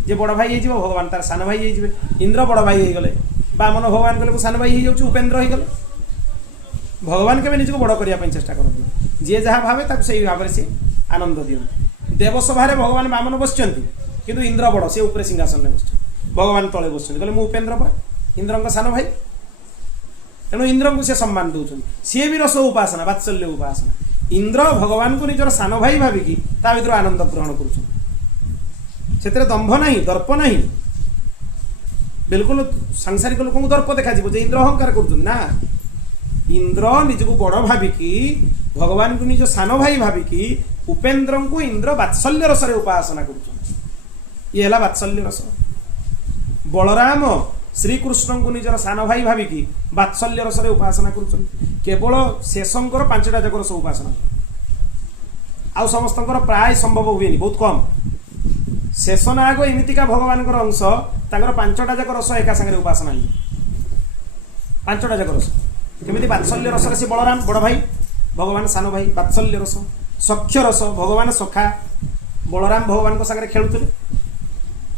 जी बड़ भाई हो भगवान तार सान भाई हो इंद्र बड़ भाई हो गले बामन भगवान गले सान भाई हो उपेन्द्र हो गले भगवान के निजको बड़ करने चेष्टा करते जी जहाँ भावे से भाव से आनंद दिखते देवसभा भगवान बामन बसचंती किंतु इंद्र बड़ से ऊपर सिंहासन में बस भगवान तले बस कहले मु उपेन्द्र पर इंद्र सान भाई तेणु इंद्र को से सम्मान दौरान सी भी रस उपासना वात्सल्य उपासना इंद्र भगवान को निजर सान भाई भाविकी ता भर आनंद ग्रहण कर से दंभ नहीं, दर्प नहीं, बिल्कुल सांसारिक लोक दर्प देखा इंद्र अहंकार कर इंद्र निज को बड़ भाविकी भगवान को निज सान भाई भाविकी उपेन्द्र को इंद्र वात्सल्य रस उपासना कर वात्सल्य रस। बलराम श्रीकृष्ण को निजर सान भाई भाविकी वात्सल्य रस उपासना कर केवल शेषंकर 5टा जाक रस उपासना आउ समस्त प्राय संभव हुए बहुत कम। शेषनाग एमतीका भगवान अंश 5टा जाक रस एका सागर उपासना 5टा जाक रस केमी वात्सल्य रस से बलराम बड़ भाई भगवान सान भाई वात्सल्य रस। सख्य रस भगवान सखा बलराम भगवान को सागर खेलुले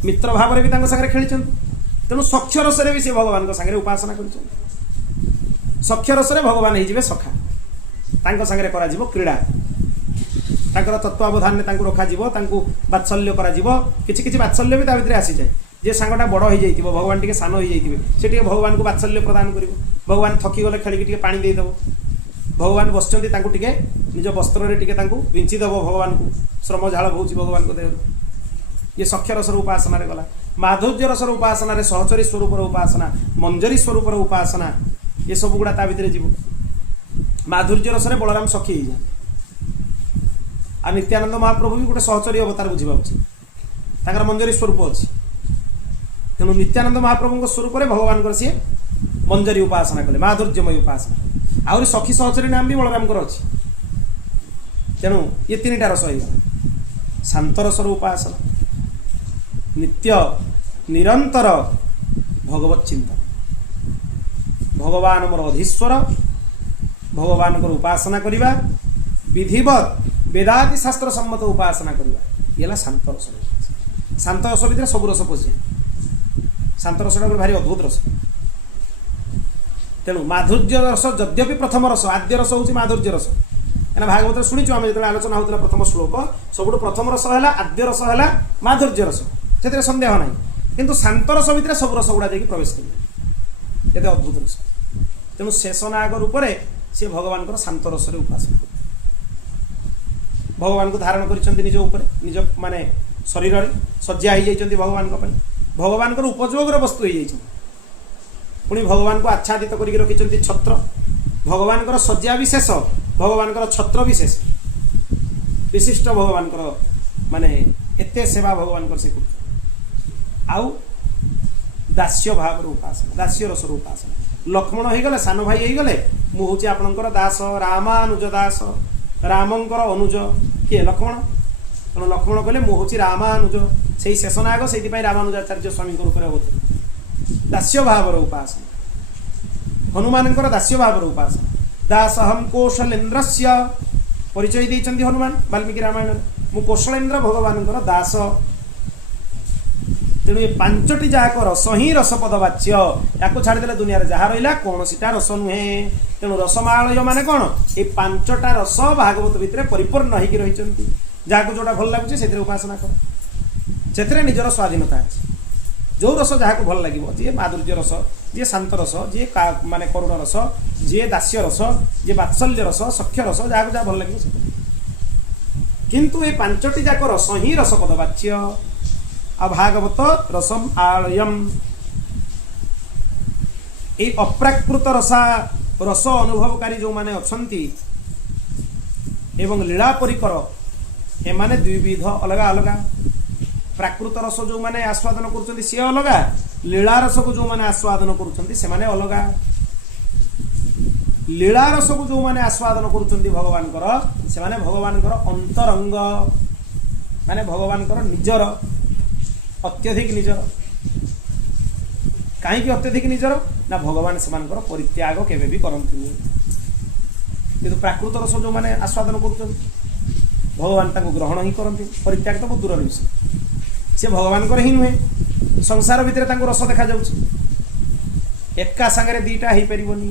मित्र भाव में भी सागर खेली तेणु सख्य रस भी से भगवान को सागर उपासना कर सख्य रस भगवान हो सखा सागर करा क्रीड़ा तत्वावधान में रखा वात्सल्य कि वात्सल्य भी भितर आसी जाए जे सांगटा बड़ हो जाइए भगवान टे सान हो जाइए से भगवान को वात्सल्य प्रदान कर भगवान थकी गले खेल पानी देदेव भगवान बसते निज वस्त्र विंचीदेव भगवान को श्रम झाड़ बहुत भगवान को देह ये सख्य रसर उपासना गला। माधुर्य रसर उपासना सहचरी स्वरूप उपासना मंजरी स्वरूप उपासना ये सब गुड़ा ता भितर जीव। माधुर्य रसरे बलराम सखी हो आ नित्यानंद महाप्रभु भी गोटे सहचरी अवतार बुझा मंजरी स्वरूप अच्छी तेणु नित्यानंद महाप्रभु स्वरूप भगवान सी मंजरी उपासना कले माधुर्यमय उपासना आहरी सखी सहचरी नाम भी बलराम अच्छी तेणु ये 3टा रस हो शांत रसर उपासना नित्य निरंतर भगवत चिंतन भगवान मोर अधीश्वर भगवान को उपासना करवा विधिवत वेदादि शास्त्र सम्मत उपासना करवा ये शांत रस। शांत रस भितर सब रस पशे शांत रसटा भारी अद्भुत रस तेणु माधुर्य रस यद्यपि प्रथम रस आद्य रस हूँ माधुर्य रस क्या भागवत शुणीचु आम जो आलोचना होता प्रथम श्लोक सब प्रथम रस है आद्य रस है माधुर्य रस से सन्देह ना किंतु शांत रस भितर सब रस गुड़ा जाकि प्रवेश करेंगे अद्भुत रस तेणु शेषनाग रूप से भगवान शांत रस उपासना भगवान को धारण कर निज निज माने शरीर में सज्जा हो जाती भगवान भगवान उपयोगर वस्तु हो पुणी भगवान को आच्छादित करके रखिंट छत्र भगवान सज्जा विशेष भगवान छत्र विशेष विशिष्ट भगवान माने एते सेवा भगवान से आउ दास्य भाव उपासना दास्य रस उपासना लक्ष्मण हो गले सान भाई हो गले मुझे आपणकर दास रामानुज दास रामंकर अनुज किए लक्ष्मण तेणु लक्ष्मण कहले मुझे रामानुज से शेषनाग से रामानुजाचार्य स्वामी रूप अवतरण दास्य भाव उपासना हनुमान दास्य भाव उपासना दास हम कौशलेन्द्र परिचय देते हनुमान वाल्मीकि रामायण मु कौशलेन्द्र भगवान दास तेणु ये 5टी जाक रस ही रसपद वाच्य या छाड़देले दुनिया जहाँ रहा कौन सीटा रस नुहे तेणु रसमालय माने कौन ये 5टा रस भागवत भितर परिपूर्ण होगी रही जहाँ जोटा भल लगुच से उपासना कर से निजर स्वाधीनता अच्छे जो रस जहाँ को भल लगे जी माधुर्य रस जी शांत रस जी माने करुण रस जी दास्य रस जी वात्सल्य रस सख्य रस जहाँ को जहाँ भल लगे किंतु ये 5टी जाक रस ही रसपद वाच्य भागवत रसम आलयम ये अप्राकृत रसा रस अनुभवकारी जो माने अछंती एवं लीला परिकर एमाने द्विविध अलगा अलगा प्राकृत रस जो माने आस्वादन करुछंती से अलगा लीला रस को जो माने आस्वादन करुछंती से माने अलगा लीला रस को जो माने आस्वादन करुछंती भगवान से माने भगवान अंतरंग माने भगवान निजर अत्यधिक निजर कहीं अत्यधिक निजर ना भगवान से परित्याग केवे भी करती किंतु प्राकृत रस जो मैंने आस्वादन कर भगवान ग्रहण ही करती परित्याग तो बहुत दूर विषय सी भगवान ही नुहे संसार भितर रस देखा जाऊँ एका सांगे दीटा हो पारनि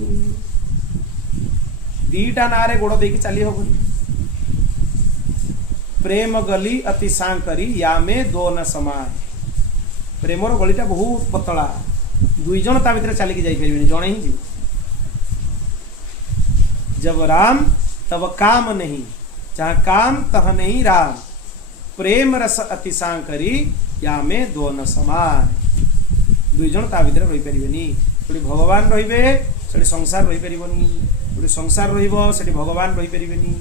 दीटा ना गोड़ दे चली हेनी प्रेम गली अति सांकरी या में दो न समाय प्रेमर गलीटा बहुत पतला 2 जन ता भीतर चलिकी जापर जड़े ही जीव जब राम तब काम नहीं जहाँ काम तह नहीं राम प्रेम रस अतिशा करी या में दो न समान दुई जन ता भितर रही परिबेनी जोड़ी भगवान रहिबे सेठी संसार रही परिबनी जोड़ी संसार रहिबो सेठी भगवान रही परिबेनी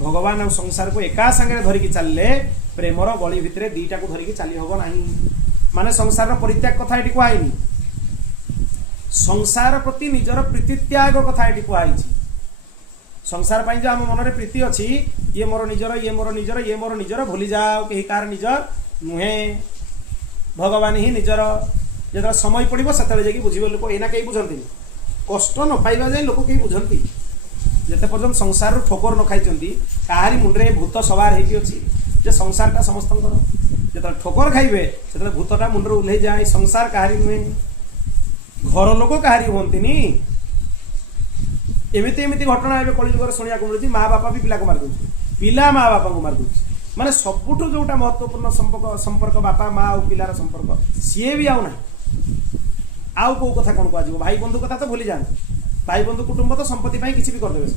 भगवान और संसार को एका संगे धरिकी चलले प्रेमर गली भितर दीटा को धरिकी चली हबो नाही माने संसार परित्याग कथा एटी कहनी संसार प्रति निजर प्रीति त्याग कथा एटी कहनी संसार पाई जो आम मन प्रीति अच्छी ये मोर निजर ये मोर निजर ये मोर निजर भूली जाओ कहीं कार निजर नुहे भगवान ही निजर जो समय पड़ो से बुझे लोक एना कहीं बुझती कष्ट न पाइबा जाए लोक कहीं बुझती जिते पर्यटन संसार ठोकर न खाई कहारी मुंडे भूत सवार हो संसारटा समस्त जो ठोकर खाइबे से भूतटा मुंडे उल्ले जाए संसार कहारी नुहे घर लोक कहारी हमें एमती एमती घटना ए कलिजुगर शुणा मिलूँ माँ बापा भी पिला को मार दूसरी पिला माँ बापा को मार दूसरी माने सबुठ जोटा महत्वपूर्ण संपर्क बापा माँ और पिलार संपर्क सी भी आउ ना आउ कौ कथा कौन कह भाई बंधु कथा तो भूली जाए भाई बंधु कुटुंब तो संपत्ति किसी भी करदे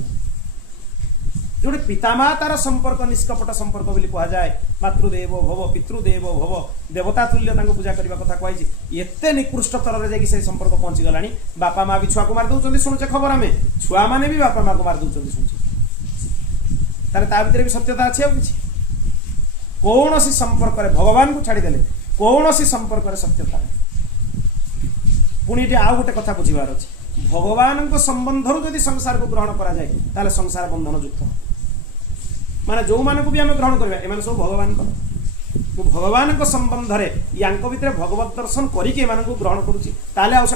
जोटे पितामा तार संपर्क निष्कपट संपर्क बोली कहुए मातृदेव भव पितृदेव भव देवता तुल्य पूजा करने कथा कही एते निकृष्ट स्तर में जाकि संपर्क पहुंची गला बापा माँ भी छुआ को मार दौरान शुणुचे खबर आम छुआ मैंने भी बापा माँ को मार दौरान शुणुचे ता भर भी सत्यता अच्छी आ कि कौन सी संपर्क भगवान को छाड़देले कौन सी संपर्क सत्यता पुणी ये आउ गोटे कथा बुझार अच्छे भगवान संबंध जदि संसार को ग्रहण करा जाए ताले संसार बंधन युक्त माने जो माने को भी आम ग्रहण करवा एम सब भगवान भगवान संबंध या भितर भगवत दर्शन करके ग्रहण करुच्ची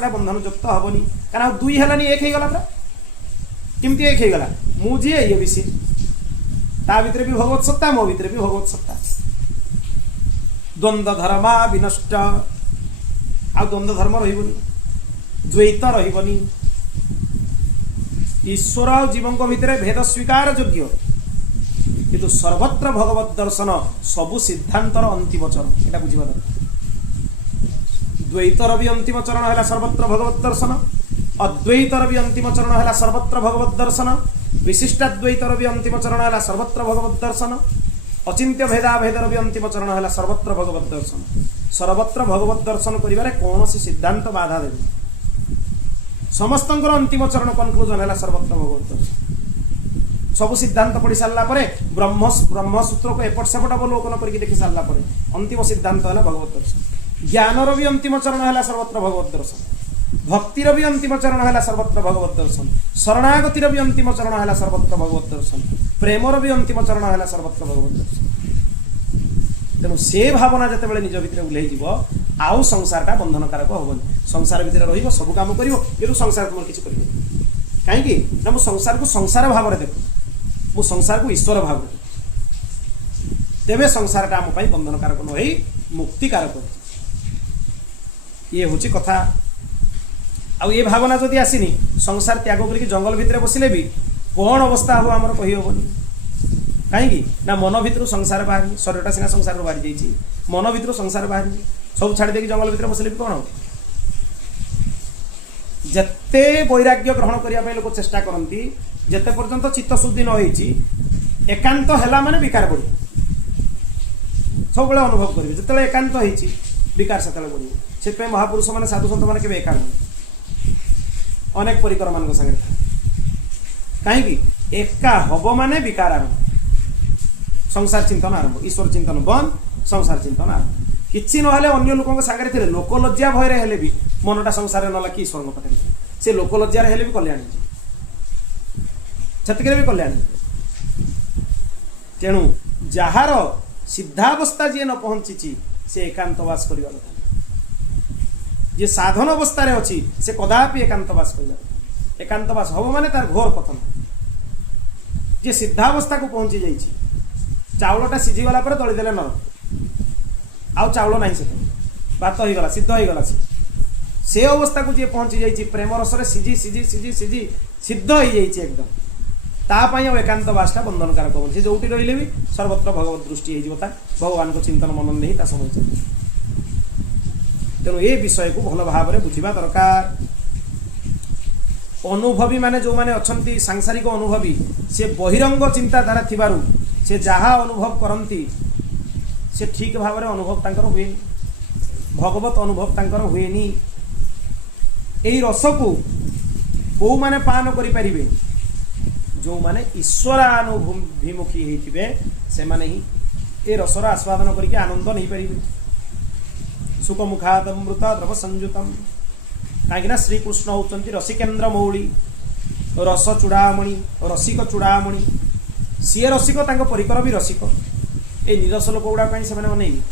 बंधन युक्त हेनी कारण दुई है एक हो गला केमती एक हो गला मुझे ये भी सी ता भीतर भी भगवत सत्ता मो भीतर भी भगवत सत्ता द्वंद्व धर्मा विनष्ट आ द्वंद्व धर्म रही द्वैत रही ईश्वर और जीवन भितर भेद स्वीकार योग्य किंतु सर्वत्र भगवत दर्शन सबु सिद्धांतर अंतिम चरण एटा बुझिबा दरकार द्वैतर भी अंतिम चरण है सर्वत्र भगवत दर्शन अद्वैतर भी अंतिम चरण है सर्वत्र भगवत दर्शन विशिष्टाद्वैतर भी अंतिम चरण है सर्वत्र भगवत दर्शन अचिंत्य भेदाभेदर भी अंतिम चरण है सर्वत्र भगवत दर्शन सर्वत्र भगवत दर्शन करिबारे कौन सी सिद्धांत बाधा देबे समस्त अंतिम चरण कनक्लूजन है सर्वत्र भगवत दर्शन सब सिद्धांत पढ़ी सारा ब्रह्मसूत्र को एपट सेपट अवलोकन करके देखी सारा अंतिम सिद्धांत है भगवत दर्शन ज्ञानर भी अंतिम चरण है सर्वत्र भगवत दर्शन भक्तिर भी अंतिम चरण है सर्वत्र भगवत दर्शन शरणागतिर भी अंतिम चरण है सर्वत्र भगवत दर्शन प्रेमर भी अंतिम चरण है सर्वत्र भगवत दर्शन तेणु से भावना जिते बड़े निज भितर उल्लै आउ संसारटा बंधनकारक हेनी संसार भितर रही सब कम कर संसार तुम किसी करें कहीं ना संसार को संसार भाव में देख मु संसार को ईश्वर भाव तेरे संसारटा आम बंधनकारक नई मुक्तिकारक ये हूँ कथा आ ये भावना जदि आसनी संसार त्याग करके जंगल भितर बसिले भी कौन अवस्था हम आमर कही हेनी कहीं ना मन भितर संसार बाहरी शरीरटा सीना संसार बाहरी जाइए मन भितर संसार बाहरी सब छाड़ी देकी जंगल भितर बसिले भी कौन हो जिते वैराग्य ग्रहण करने लोग चेष्टा करती जिते पर्यंत चित्त शुद्धि न एकांत है माने विकार बढ़ सब बड़े अनुभव करेंगे जिते एकांत होती विकार से बढ़ से महापुरुष मैंने साधु सत मैंने केवे एका अनेक परिकर मान संगे कहीं एका हम माने विकार आरंभ संसार चिंतन आरंभ ईश्वर चिंतन बंद संसार चिंतन आरंभ किसी ना अन्य लोकों सागर थे लोक लज्जा भय हेले भी मनटा संसार ना कि ईश्वर पाखे से लोक लज्जा हेले भी कल्याण छतिक भी कल्याण तेणु जार सिद्धावस्था जी न पहुंची से एकांतवास करवा कथा जी साधन अवस्था अच्छी से कदापि एकांतवास कर एकांतवास हम माने तार घोर पतन जी सिद्धावस्था को पहुंची जाइए चाउलटा सीझीगला दलीदेले न आउ चाउल ना से भात हो गला सिद्ध हो गला से अवस्था को जी पहुंची जाइए प्रेम रस सीझी सीझी सीझी सीझी सिद्ध हो जाइए एकदम तापाई एकांतवासटा बंधनकारक हो जो रही भी सर्वत्र भगवत दृष्टि होता भगवान को चिंतन मनन नहीं ता समय चलते तेणु ये विषय को भल भाव में बुझा दरकार अनुभवी माने जो माने अच्छी सांसारिक अनुभवी से बहिरंग चिंताधारा थिबारु से जहाँ अनुभव करती से ठीक भाव में अनुभव तांकर हुए भगवत अनुभव तांकर हुए यही रस को कौ माने पान करि परिबे जो माने ईश्वरानुभिमुखी होइथिबे से माने ही ए रसर आस्वादन करके आनंद नहीं पारिबे सुख मुखादमृत द्रव संयुतम कहीं श्रीकृष्ण होती रसिकेन्द्र मौली रस चूड़ामणि रसिक चूड़ामणि सी रसिक परिकर भी रसिक ए निरस लोक गुड़ा से अनेक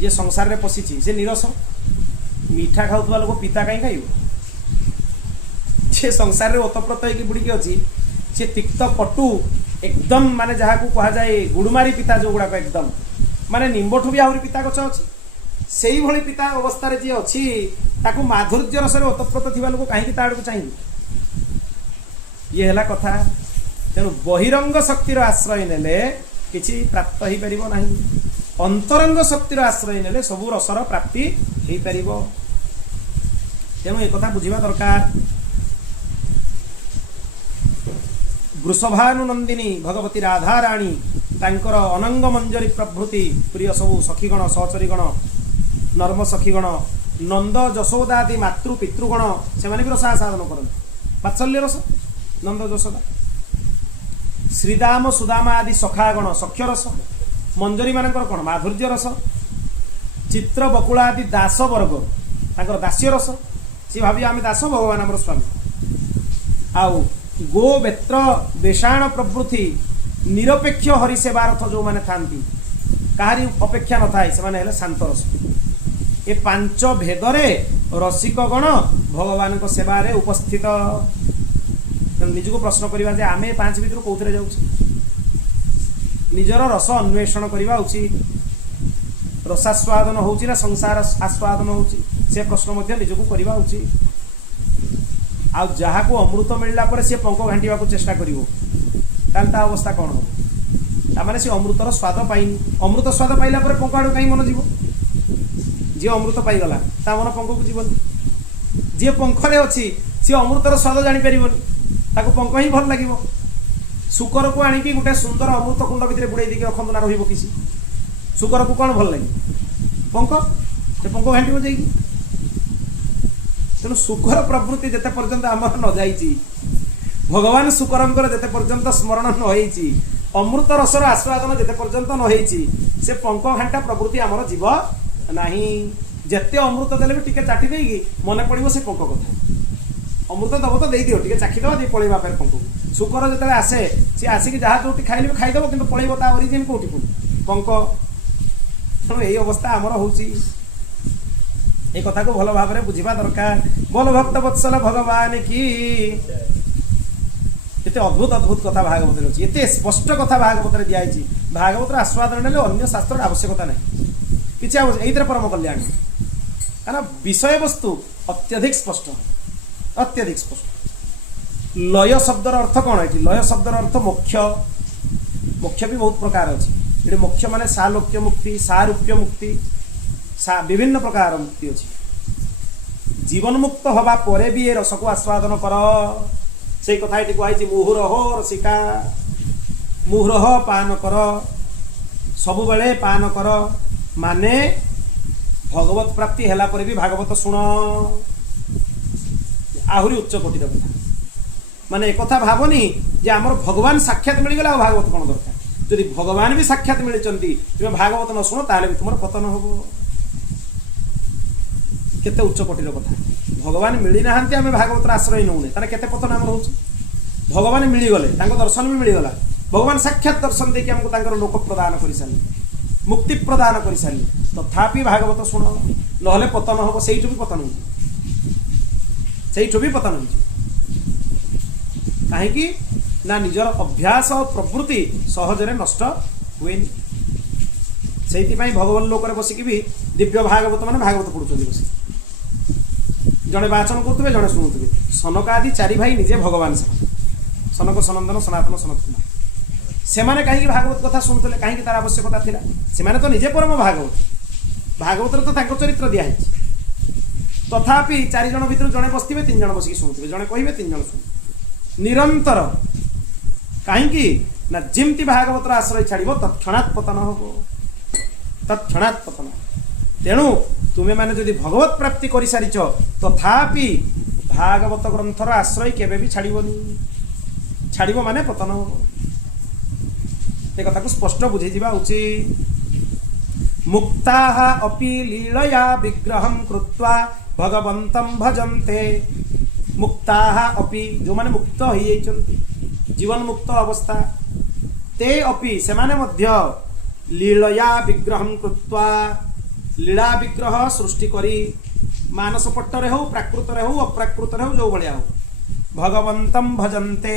जी संसार में पशिची से निरस मीठा खाऊा लोक पिता कहीं खाइब से संसार में ओतप्रोत होगी बुड़की अच्छी से तिक्त कटु एकदम माने जहाँ को कह जाए गुड़मारी पिता जो गुड़ाक एकदम माने निम्बठू भी आहरी पिता गच अच्छी से ही पिता अवस्था जी अच्छी ताकू माधुर्य रस ओतप्रोत थी लोक कहीं ता आड़ चाहिए ये है कथा तेणु बहिरंग शक्तिर आश्रय नेले किछि प्राप्त हो पारिबो नाही अंतरंग शक्तिर आश्रय नेले सबु रसर प्राप्ति हो पारिबो तेणु एक कथा बुझिबा दरकार वृषभानुनंदिनी भगवती राधा राणी तांकर अनंग मंजरी प्रभृति प्रिय सबु सखीगण सहचरीगण नर्म सखीगण नंद जशोदादि मातृ पितृगण से भी रस आसादन करते वात्सल्य रस नंद जशोदा श्रीदाम सुदामा आदि सखागण सख्य रस मंजरी मानकर कौन माधुर्य रस चित्र बकुला आदि दास वर्ग तांकर दास्य रस सी भावी आम दास भगवान आम स्वामी आउ गो बेत्र बेषाण प्रभृति निरपेक्ष हरि सेवारथ जो मैंने था कहारी अपेक्षा न थाए से शांत रस ये पांच भेदरे रसिक गण भगवान सेवारे उपस्थित निज को प्रश्न करवा आम पांच भितर कौन जाऊँ निजर रस अन्वेषण करवा उचित रसास्वादन होची ना संसार आस्वादन होची से प्रश्न निज को करवा उचित आ जहाँ को अमृत मिलला पर से पंख घांटा चेष्टा कर अवस्था कौन हम ताने से अमृतर स्वाद पाइनी अमृत स्वाद पाइला पर पंख आड़ कहीं मन जीव जी अमृत पाईगला ता मन पंख को जीवन जी पंखरे अच्छी सी अमृतर स्वाद जापर ताको पंख ही भल लगे शुकर को आणिकी गोटे सुंदर अमृत कुंड भितर बुड़े दी रखु ना रही शुकर को कौन भल लगे पंख से पंख घांटी जाइए तेणु शुकर प्रवृत्ति जिते पर्यंत आमर न जाइए भगवान शुकरंकर जिते पर्यंत स्मरण न होइछि अमृत रसर आस्वादन जिते पर्यंत न होइछि से पंख घांटा प्रवृत्ति आमर जीव नाही जेते अमृत देले भी टिके चाटी देगी मन पड़ो से पंख कथा अमृत दब तो दे दियो टिके चाखीद दी पलैबा फेर पंख शुकर जिते आसे सी आसिक जहाँ जो खाइले भी खाईदेव कि पलैब ता ओरिजिन कौटी पुणी पंख तेणु यही अवस्था आमर होची ए कथा को भल भाव में बुझा दरकार बोल भक्त वत्सल भगवान की एते अद्भुत अद्भुत कथा भागवत अच्छी एत स्पष्ट कथा भागवत दिखाई भागवत आस्वादन ने अन्य शास्त्र आवश्यकता नहीं किसी ये परम कल्याण कारण विषय वस्तु अत्यधिक स्पष्ट लय शब्दर अर्थ कौन है लय शब्दर अर्थ मोक्ष मोक्ष भी बहुत प्रकार अच्छी ये मोक्ष माने सालोक्य मुक्ति सारूप्य मुक्ति विभिन्न प्रकार मुक्ति अच्छी जीवन मुक्त हवा परे भी ये रस को आस्वादन कर से कथा ये कहुई मुहुरह रसिका मुहुरह पान कर सब बेले पान कर माने भगवत प्राप्ति हैला पर भी भागवत शुण आहरी उच्च कोटि कथा माने एक कथा भावनी जे आमर भगवान साक्षात मिलगला भागवत कौन दरकार जदि भगवान भी साक्षात मिलचंती तुम भागवत न शुण ताले भी तुम पतन हम केते उच्च कोटिर कथा भगवान मिली ना आम भागवत आश्रय नौने तार केते पतन आम हो भगवान मिलगले दर्शन भी मिलगला भगवान साक्षात दर्शन देखिए आमको लोक प्रदान कर सारी मुक्ति प्रदान कर सारी तथापि भागवत शुण ना पतन हम से भी पतन हो भी पतन हो कहीं ना निजर अभ्यास और प्रवृत्ति सहजरे नष्ट हुए से भगवान लोक बसिक भी दिव्य भागवत मान भागवत पढ़ुं बस जड़े वाचन करुवे जड़े शुणुवे सनक आदि चारि भाई निजे भगवान सनक सनंदन सनातन सनत कुमार से मैंने कहीं भागवत कथा शुणुले कहीं तार आवश्यकता थी से तो निजे परम भागवत भागवत तो चरित्र दिखाई तथापि चार जन भर जड़े बसते 3 जन बसिक शुणुवे जड़े कहे 3 जन शुणु निरंतर कहीं ना जमती भागवत आश्रय छाड़ तत्क्षणात् पतन हम तत्क्षणात् पतन। तेणु तुमे माने जदि भगवत प्राप्ति कर सारिच तथापि भागवत ग्रंथर आश्रय केबे भी छाड़बनी। छाड़ब माने पतन हो। ए कथा को स्पष्ट बुझे दिबा उचित। मुक्ताः अपि लीलया विग्रहं कृत्वा भगवन्तं भजन्ते। मुक्ताः अपि जो माने मुक्त होई जाइछन्ति जीवन मुक्त अवस्था ते अपि से माने मध्य लीलया विग्रहं कृत्वा लीला विग्रह सृष्टि करी मानस पट्टरे हो प्राकृत रे हो अप्राकृत रे हो जो भलिया हो भगवन्तं भजन्ते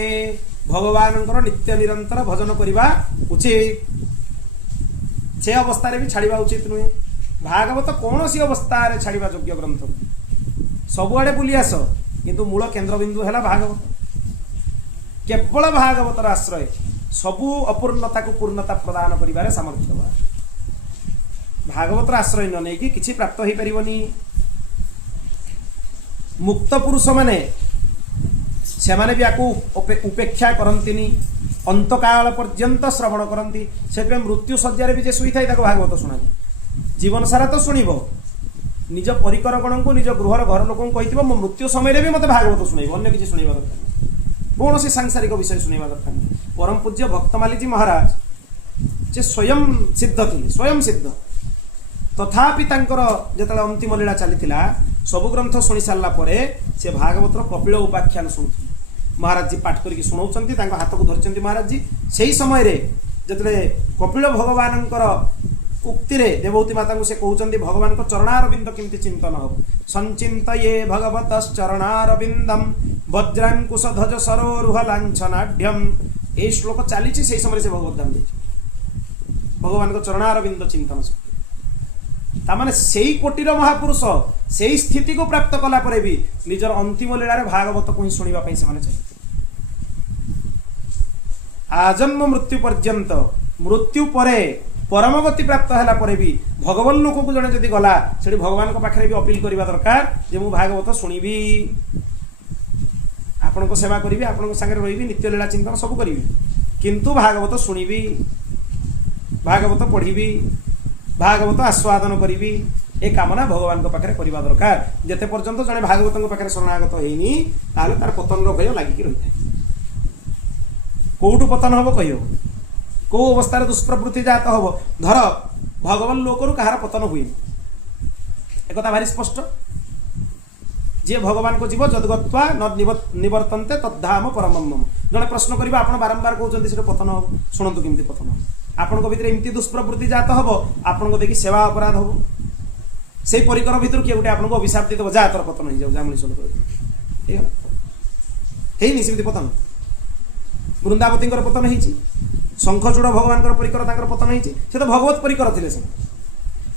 भगवानंकर नित्य निरंतर भजन करिबा उचित। से अवस्था भी छाड़ा उचित नुहे। भागवत कौन सी अवस्था छाड़ा योग्य ग्रंथ सबुआड़े बुली आस किंतु मूल केन्द्रबिंदु है भागवत। केवल भागवतर आश्रय सबु अपूर्णता को पूर्णता प्रदान करिबारे सामर्थ्य भागवतर आश्रय न नहीं कि प्राप्त हो पारिबनी। मुक्त पुरुष माने से माने भी आकु उपेक्षा करंतिनी अंतकाल पर्यंत श्रवण करती से मृत्यु सज्जार भी जे शुई था भागवत शुणा जीवन सारा तो शुणव निज परिकर गण को निज गृहर घर लोक कही मो मृत्यु समय भी मत भागवत शुणव अन्य किसी शुणा दरकार कौन सी सांसारिक विषय शुणा दरकार। परम पूज्य भक्तमाली जी महाराज जे स्वयं सिद्ध थे स्वयं सिद्ध तथापि जो अंतिम लीला चली सबु ग्रंथ शुणी सारा से भागवतर कपिल उपाख्यान शुणुते महाराज जी पाठ करके शुणाउछन्ति हाथ को धरिछन्ति महाराज जी सही समय रे जतले कपिल भगवान उक्ति रे देवहूति माता को से कहउछन्ति भगवान को चरणारविंद किमति चिंतन हो संचिंतये भगवत चरणारविंदम वज्रांकुश ध्वज सरोरुह लांछनाढ्यम। ए श्लोक चली से समय से भगवत दान भगवान को चरणारविंद चिंतन शक्ति तामाने सेई कोटिर महापुरुष सेई स्थिति को प्राप्त कला परे भी निजर अंतिम लीला भागवत को ही शुणा से चाहिए। आजन्म मृत्यु पर्यंत मृत्यु परे परम गति प्राप्त है परे भी भगवान लोक को जड़े जदि गला से भगवान को पाखे भी अपील करवा दरकार जे मु भागवत शुणिबी आपण को सेवा करी आपण संगे रही नित्य लीला चिंतन सब करी किंतु भागवत शुणिबी भागवत पढ़ी भागवत आस्वादन करी ए कामना भगवान को पाखे करवा दरकार। जेते पर्यंत जड़े भागवत पाखे शरणागत होनी तार पतन भय लगिकी रही है। कौटू पतन हम कह कौ अवस्था दुष्प्रवृत्ति जात हम धर भगवान लोकरु कहार पतन हुए एक भारी स्पष्ट जी भगवान को जीव जदगत्वा न निवर्तन्ते तद्धाम परमं मम। जड़े प्रश्न करेंगे आप बारंबार कहते हैं पतन हम शुणु केमती पतन हम आपण भितर एमती दुष्प्रवृत्ति जात हम आपण देखिए सेवा अपराध हम से परिकर भितर किए गोटे आपको अभिशाप देते जा तोर पतन हो जाऊ मनीष सेमती पतन वृंदावती पतन होती शंखचूड़ भगवान परिकर पतन होती से तो भगवत परिकर थे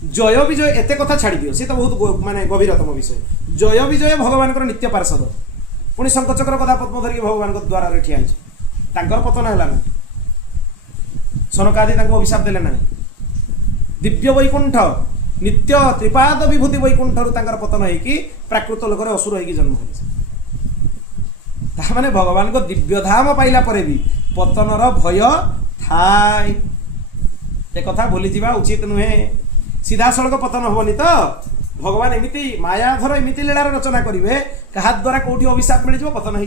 जय विजय एत कथा छाड़ दियो सी तो बहुत माने गभीरतम विषय। जय विजय भगवान नित्य पार्षद पुणी शंखचक्र गदा पद्म धरिक भगवान द्वारा ठिया पतन है ना सनकादि अभिशाप देले ना दिव्य वैकुंठ नित्य त्रिपाद विभूति वैकुंठ पतन होगी प्राकृत लोक असुर हो जन्म माने भगवान को दिव्य धाम पाइला परे भी पतनर भय थाए एक कथा भूली जावा उचित नुहे। सीधा सड़क पतन हेनी तो भगवान एमती मायाधर एमती लीलार रचना करेंगे क्या द्वारा कौटी अभिशाप मिल पतन हो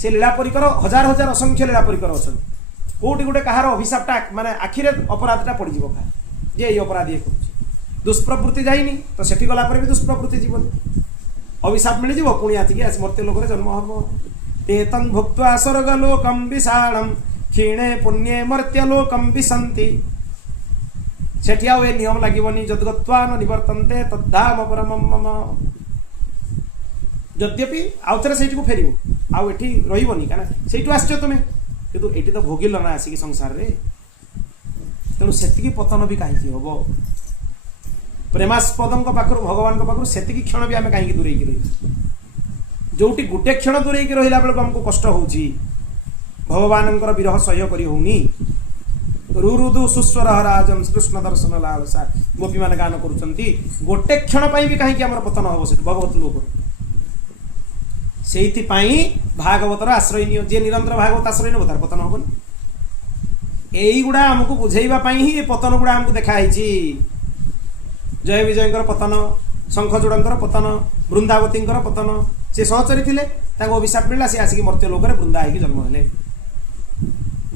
से लीला परिकर हजार हजार असंख्य लीला परिकर अच्छा कौटी गोटे कहार अभिशापटा माने आखिरे अपराधटा पड़ जाए जे ये अपराध ये कर दुष्प्रवृत्ति जाइनी तो सेठी गला पर भी दुष्प्रवृत्ति जीवन अभिशाप मिल जाव पुणी आसिक मर्त्य लोक जन्म हम तेतं भुक्त्वा स्वर्गलोकं विशालम क्षीणे पुण्ये मर्त्यलोकं विशन्ति सेठी आउ ए नियम लागोनी जद्गत्वा न निवर्तन्ते तद्धाम परमं मम। यद्यपि आउ थे से फेर आउ एठी रही कहीं आसछ तुम्हें किंतु एटी तो भोगिल ना आसिक संसार रे तेणु से पतन भी कहीं हम प्रेमास्पद पाखर भगवान पाखर से क्षण भी आम कहीं दूरे रही जोटी गोटे क्षण दूरे रहा बेलू आमको कष्ट हो भगवान विरह सह्य कर होनी रुरुदु सुस्वर राजम कृष्ण दर्शन लालसा गोपी मान गान करुँच गोटे क्षण भी कहीं आम पतन हम से भगवत लोक से भागवतर आश्रय नियो जे निरंतर भागवत आश्रय नब तार पतन हेनी এইগুଡ଼ା ଆମକୁ ବୁଝେଇବା ପାଇଁ ହିଁ ଏ ପତନ ଗୁଡ଼ା ଆମକୁ ଦେଖାହେଇଛି। ଜୟ ବିଜୟଙ୍କର ପତନ, ଶଙ୍ଖଚୂଡ଼ଙ୍କର ପତନ, ବୃନ୍ଦାବତୀଙ୍କର ପତନ। ସେ ସହଚରୀ ଥିଲେ, ତାଙ୍କୁ ଅଭିଶାପ ମିଳିଲା, ସେ ଆସିକି ମର୍ତ୍ତ୍ୟ ଲୋକରେ ବୃନ୍ଦା ହେଇକି ଜନ୍ମ ହେଲେ,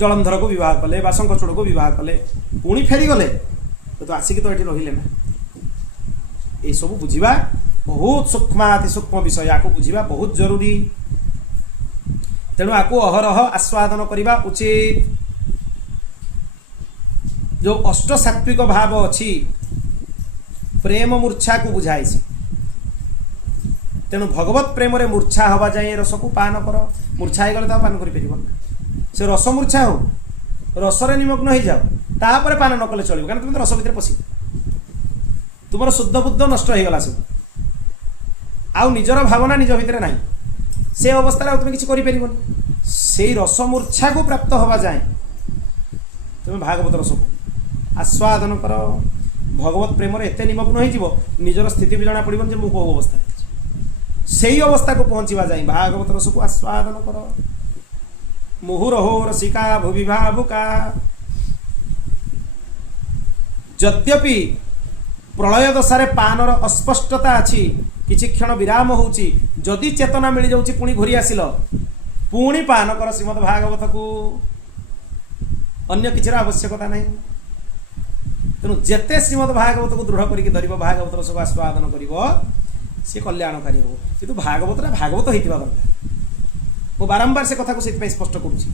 ଜଳନ୍ଧରକୁ ବିବାହ କଲେ ବା ଶଙ୍ଖଚୂଡ଼କୁ ବିବାହ କଲେ, ପୁଣି ଫେରିଗଲେ, କିନ୍ତୁ ଆସିକି ତ ଏଠି ରହିଲେ ନା। ଏଇସବୁ ବୁଝିବା ବହୁତ ସୂକ୍ଷ୍ମାତି ସୂକ୍ଷ୍ମ ବିଷୟ, ଆକୁ ବୁଝିବା ବହୁତ ଜରୁରୀ। ତେଣୁ ଆକୁ ଅହରହ ଆସ୍ୱାଦନ କରିବା ଉଚିତ। जो अष्ट सात्विक भाव अच्छी प्रेम मूर्छा को बुझाई। तेणु भगवत प्रेम रे मूर्छा हवा जाए रस को पान कर। मूर्छा हो गले तो पान कर से रस मूर्छा हो, रसरे निमग्न हो जाओ, तापर पान न कले चलो, कारण तुम रस भितर पशि तुम शुद्ध बुद्ध नष्ट हो गला सब। आउ निजर भावना निज भितर ना, से अवस्था तुम किसी कर से रस मूर्छा को प्राप्त हवा जाए तुम भागवत रस को आस्वादन कर। भगवत प्रेम एते निमग्न हो निजर स्थिति भी जना पड़न मु कौ अवस्था से अवस्था को पहुँचवा जाए भागवत रस को आस्वादन कर। मुहुरहो रसिका भुवि भावुका। यद्यपि प्रलय दशारे पानर अस्पष्टता अच्छी, किछि क्षण विराम होउची, जदि चेतना मिल जाउची पुणी घुरी आसिल पुणी पान कर श्रीमद भागवत को। अन्य किछिर आवश्यकता नहीं। तेणु जेते श्रीमद भागवत को दृढ़ करके धरिब, भागवत रस को आस्वादन करिब, सी कल्याणकारी हो। किंतु भागवत भागवत होइतिबा दरकार। मु बारंबार से कथा को से स्पष्ट करूची,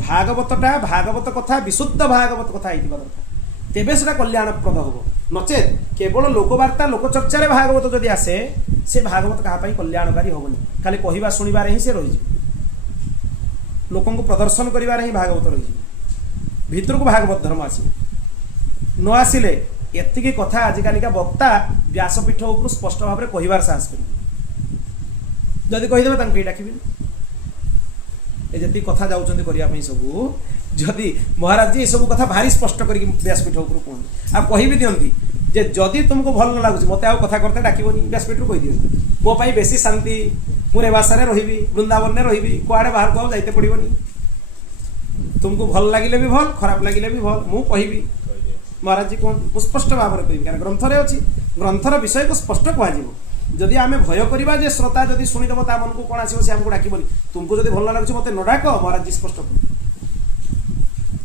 भागवतटा भागवत कथा विशुद्ध भागवत कथा होइतिबा दरकार, तेबे सेटा कल्याणप्रद हो। नचेत केवल लोकवार्ता लोकचर्चा भागवत जदि आसे से भागवत क्या कल्याणकारी होबनी। खाली कहवा शुणबार ही से रही, लोक प्रदर्शन करिवार ही भागवत रही, भितर को भागवत धर्म आस न आसिले एतिकी कथा आजिकालिका वक्ता व्यासपीठ उपर स्पष्ट भाव में कहबार साहस कर। जदि कहीदेवे तांको डाकिबे जी कथा जाऊँच करने सबू, जदि महाराज जी सब कथा भारी स्पष्ट करके व्यासपीठ उपर कहते आ कही भी दिखती जे जदि तुमको भल न लगुच मत आउ कथा करते डाकबनी, व्यासपीठ कही दिखाँ मो बेसी शांति, मुझे बासारे रही वृंदावन रही कुआड़े बाहर को जाते पड़ोनी, तुमको भल लगे भी भल खराब लगे भी भल मु कहि महाराज जी कहते स्पष्ट भाव में कह कारण ग्रंथरे अच्छी ग्रंथर विषय को स्पष्ट कह। जदि आम भय करवा जे श्रोता जदि शुणीदेव ता मन को कौन आसो से आमको डाकबनी, तुमको जदि भल लगुच मत न डाक महाराज जी स्पष्ट कह।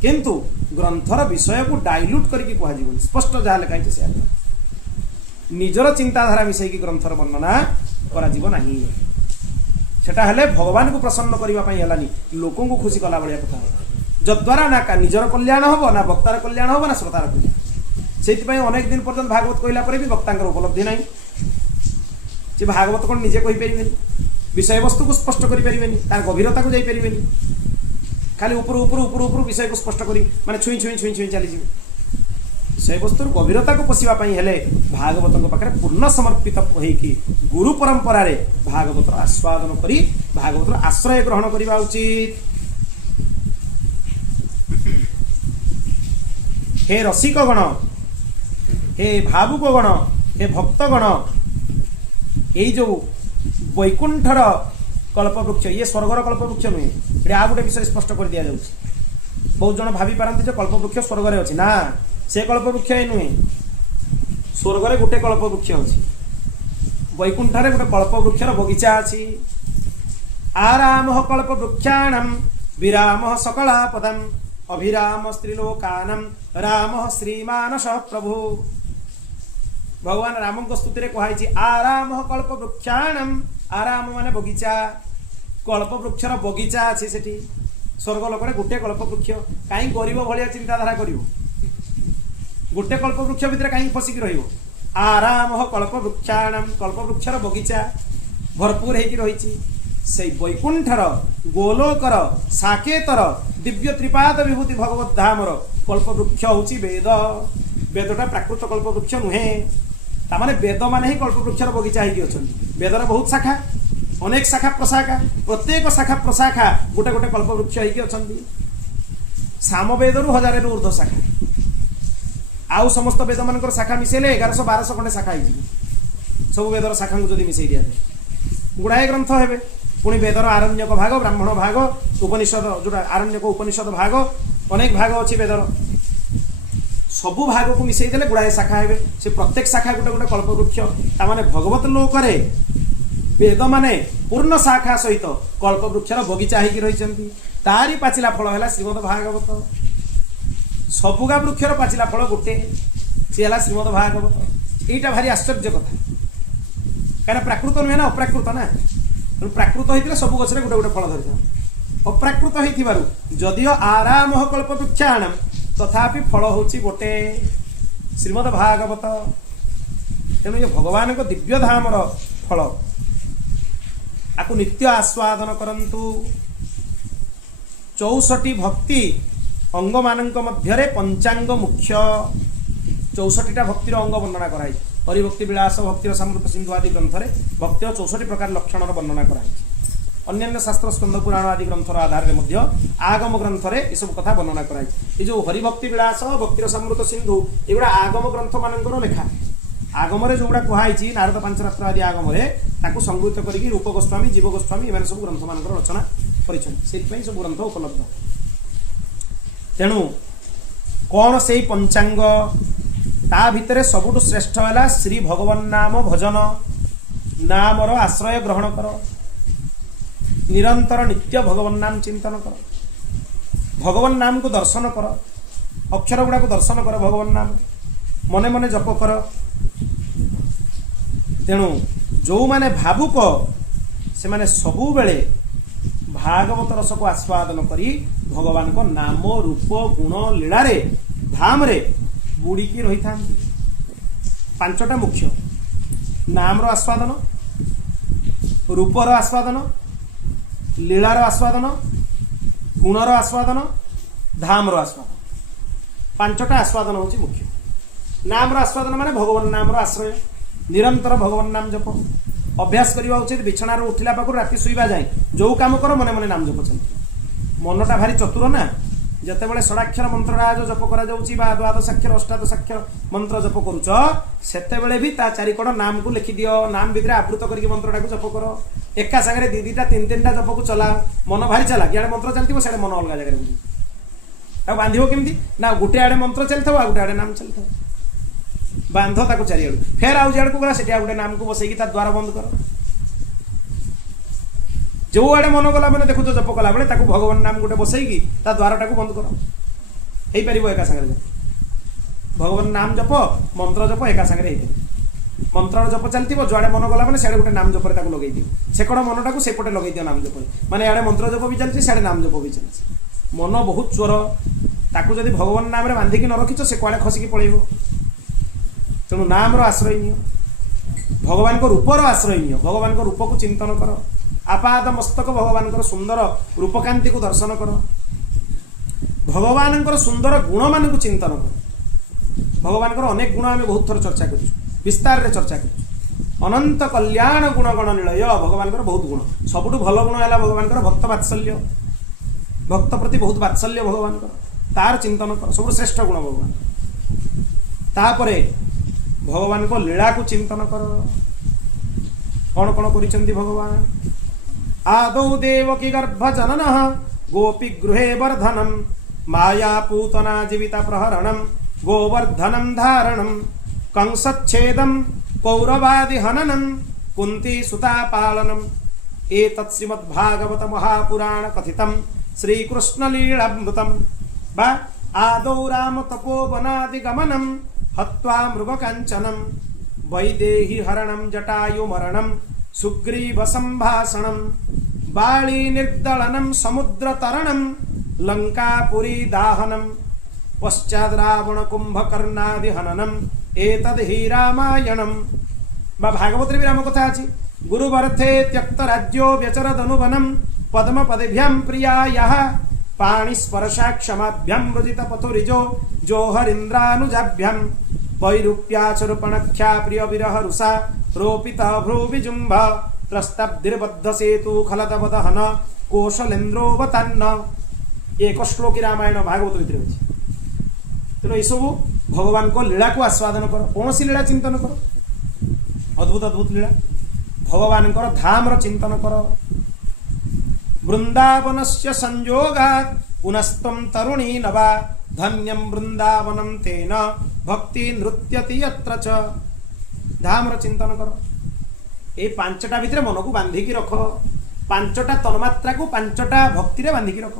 किंतु ग्रंथर विषय को डाइल्यूट करके कह स्पष्ट जहाँ लिखाई से निजर चिंताधारा मिसैकी ग्रंथर वर्णना करा सेटा हेले भगवान को प्रसन्न करने लोकों को खुशी कला भाया कथा जद्वारा ना का निजर कल्याण हम ना वक्तार कल्याण हम ना श्रोतार कल्याण। से अनेक दिन पर्यंत भागवत कहला भी वक्ता उपलब्धि ना जे भागवत कौन निजे कहीपर विषय वस्तु को स्पष्ट करें तार गभीरता को जापरें खाली ऊपर ऊपर ऊपर ऊपर विषय को स्पष्ट करी माने छुई छुई छुई छुई चली विषय वस्तु गभीरता को पशिवाई हेले भागवत पाखे पूर्ण समर्पित होइकी गुरु परंपरा रे भागवत आस्वादन करी भागवत आश्रय ग्रहण करवा उचित। हे रसिक गण, हे भावुक गण, हे भक्त गण, यही जो वैकुंठर कल्पवृक्ष ये स्वर्गर कल्पवृक्ष नुहे, ये आ गोटे विषय स्पष्ट कर दिया जाउछि। बहुत जन भावी पारती जो कल्पवृक्ष स्वर्गर अच्छी ना, से कल्पवृक्ष नुहे, स्वर्गर गोटे कल्पवृक्ष अच्छी, वैकुंठरे गोटे कल्पवृक्षर बगीचा अच्छी। आराम कल्पवृक्षाणाम विराम सकलापदम अभिराम स्त्रीलोकानम राम श्रीमानस प्रभु। भगवान राम स्तुति में कहुई आराम कल्पवृक्षाणाम, आराम माने बगीचा, कल्पवृक्षर बगीचा अच्छी से स्वर्ग लोक गोटे कल्पवृक्ष कहीं गरीब भाया चिंताधारा कर गोटे कल्पवृक्ष भितर कहीं फसिक रही। आराम कल्पवृक्षाणाम कल्पवृक्षर बगीचा भरपूर होती से वैकुंठर गोलोकर साकेतर दिव्य त्रिपाद विभूति भगवत धामर कल्पवृक्ष हूँ वेद। वेदटा प्राकृत कल्पवृक्ष नुहे, तामाने वेद माने ही कल्पवृक्षर बगीचा होगी अच्छा। वेदर बहुत शाखा अनेक शाखा प्रशाखा, प्रत्येक शाखा प्रशाखा गोटे गोटे कल्पवृक्ष होगी अच्छा। सामवेद रु 1000 ऊर्ध्व शाखा, आउ समस्त वेद मान शाखा मिसेले 1100-1200 खंडे शाखा हो सब वेदर शाखा को जब मिसई दिया जाए गुड़ाए ग्रंथ हे। पुणी वेदर आरण्यक भाग, ब्राह्मण भाग, उपनिषद जो आरण्यक उपनिषद भाग, अनेक भाग अच्छी वेदर सबू भाग को मिसई देले गुड़ाए शाखा हे से प्रत्येक शाखा गोटे गोटे कल्पवृक्ष ताने भगवत लोकरे वेद माने पूर्ण शाखा सहित कल्पवृक्षर बगीचा होगी रही तारी पाचिला फल है श्रीमद भागवत सबुगा वृक्षर पाचिला फल गोटे सी है श्रीमद भागवत यहीटा भारी आश्चर्य कथा कहीं प्राकृत नुहे ना अप्राकृत ना प्राकृत होता सब गचरे गोटे गोटे फल धरी अप्राकृत हो जदिओ आराम कल्प वृक्षाणाम तथापि फल हूँ गोटे श्रीमद भागवत तेणु ये भगवान को दिव्य धामर फल आपको नित्य आस्वादन करंतु 64 भक्ति अंग मानक मध्य पंचांग मुख्य 64टा भक्तिर अंग वर्णना कराई हरिभक्ति विलास भक्तिर समृत सिंधु आदि ग्रंथ में भक्तिर 64 प्रकार लक्षण वर्णना कराई अन्य शास्त्र स्कंद पुराण आदि ग्रंथर आधार में आगम ग्रंथ में यह सब कथा वर्णना कराई ये जो हरिभक्ति विलास भक्तिर समृत सिंधु एगुड़ा आगम ग्रंथ मानकर लेखा आगम जोड़ा कहुई नारद पांचरात्र आदि आगम संगृहित करके रूप गोस्वामी जीव गोस्वामी एम सब ग्रंथ मान रचना कर सब ग्रंथ उपलब्ध तेणु कौन से पंचांग ता भितर सबुठ श्रेष्ठ है श्री भगवान नाम भजन नामर आश्रय ग्रहण कर निरंतर नित्य भगवान नाम चिंतन कर भगवान नाम को दर्शन कर अक्षर गुड़ा को दर्शन कर भगवान नाम मने मने जप कर तेणु जो माने भावुक से माने सबु बेले भागवत रस को आस्वादन करी भगवान को नाम रूप गुण लीला रे धाम रे बुड़ीकी रही था 5टा मुख्य नाम रो आस्वादन रूपर आस्वादन लीलार आस्वादन गुणर आस्वादन धाम रो आस्वादन 5टा आस्वादन होची मुख्य नाम रो आस्वादन माने भगवान नाम रो आश्रय निरंतर भगवान नाम जप अभ्यास करवा उचित बिछणार उठिला पाखु राति सुईबा जाए जो काम कर मने मने नाम जप चलती मनटा भारी चतुर ना जितेबाला षडाक्षर मंत्रराज जप करा द्वादशाक्षर अष्टादशाक्षर मंत्र जप करुच सेतेबेले भी ता चारिकड़ नाम को लिखि दियो नाम भितर आवृत करके मंत्रटा को जप कर एका सागरे दीटा तीन तीनटा जप को चला मन भारी चला कि मंत्र चलती से मन अलग जगह बुझे बांधो केमती ना गोटे आड़े मंत्र चलता आ गोटे आड़े नाम चलता बांध ताको चारिआड़ फेर आउ जाड़ को गला से गोटे नाम को बसैकी द्वार बंद कर जो आड़े मन गला मैंने देखो जप कला बेले भगवान नाम गोटे बसैकी द्वारटा को बंद कर हो पार एका सागर भगवान नाम जप मंत्र जप एका सागर मंत्र जप चलती जुआड़े मन गला मैंने सियाड़े गोटे नाम जपर लगे दियो सेकड़ मनटा को सेपटे लगे दियो नाम जप माने आड़े मंत्र जप भी चलती सियाड़े नाम जप भी चलती मन बहुत चोर ताकू जदि भगवान नाम बांधिकी न रखिच से कुआड़े खसिकी पलैब तेणु नाम आश्रय नियो भगवान को रूपर आश्रय नियो भगवान को रूप को चिंतन कर आपाद मस्तक भगवान को सुंदर रूपकांति को दर्शन कर भगवान सुंदर गुण मान को चिंतन कर भगवान अनेक गुण आम बहुत थर चर्चा कर विस्तार रे चर्चा कर अनंत कल्याण गुण गण निलय भगवान बहुत गुण सबुठ भल गुण है भगवान भक्त वात्सल्य भक्त प्रति बहुत वात्सल्य भगवान तार चिंतन कर सब श्रेष्ठ गुण भगवान तापरे भगवान को लीला को चिंतन कर कौन कौन करिसेंती भगवान आदौ देवकी गर्भ जनन गोपी गृहे वर्धनम माया पूतना जीविता प्रहरणम गोवर्धनम धारणम कंसच्छेदम कौरवादि हननम कुंती सुता पालनम एतत् श्रीमद्भागवत महापुराण कथितम श्रीकृष्ण लीलामृतम बा आदौ राम तपोवनादि गमनम हत्वा मृगकांचनम वैदेही हरणम जटायु मरणम सुग्रीव संभाषणम बाली निर्दलनम समुद्र तरणम लंकापुरी दाहनम पश्चाद रावण कुंभकर्णादि हननम एतद् हि रामायणम बा भागवत भी राम कथा अछि गुरुवर्थे त्यक्त राज्यो व्यचरदनुवनम पद्म पदेभ्यां प्रियायाः पाणिस्पर्शाक्षमाभ्यां मृजित पथुरिजो जोहरीन्द्रानुजाभ्यां वैरूप्याचरूपणख्या प्रिय विरह रुषा रोपित भ्रूविजुम्भ त्रस्तब्धिर्बद्ध सेतु खलदवदहन कौशलेन्द्रोवतान्न एक श्लोकी रामायण भागवत भितर अछि तेणु ये सब भगवान को लीला को आस्वादन कर कौन सी लीला चिंतन कर अद्भुत अद्भुत लीला भगवान धाम चिंतन कर वृंदावन से संयोगात् पुनस्तम तरुणी नवा धन्यम वृंदावनम तेन भक्ति नृत्यति यत्र च। धाम चिंतन कर ए पांचटा भितर मन को बांधिकी रख पांचटा तन्मात्रा को पांचटा भक्ति रे बांधिकी रख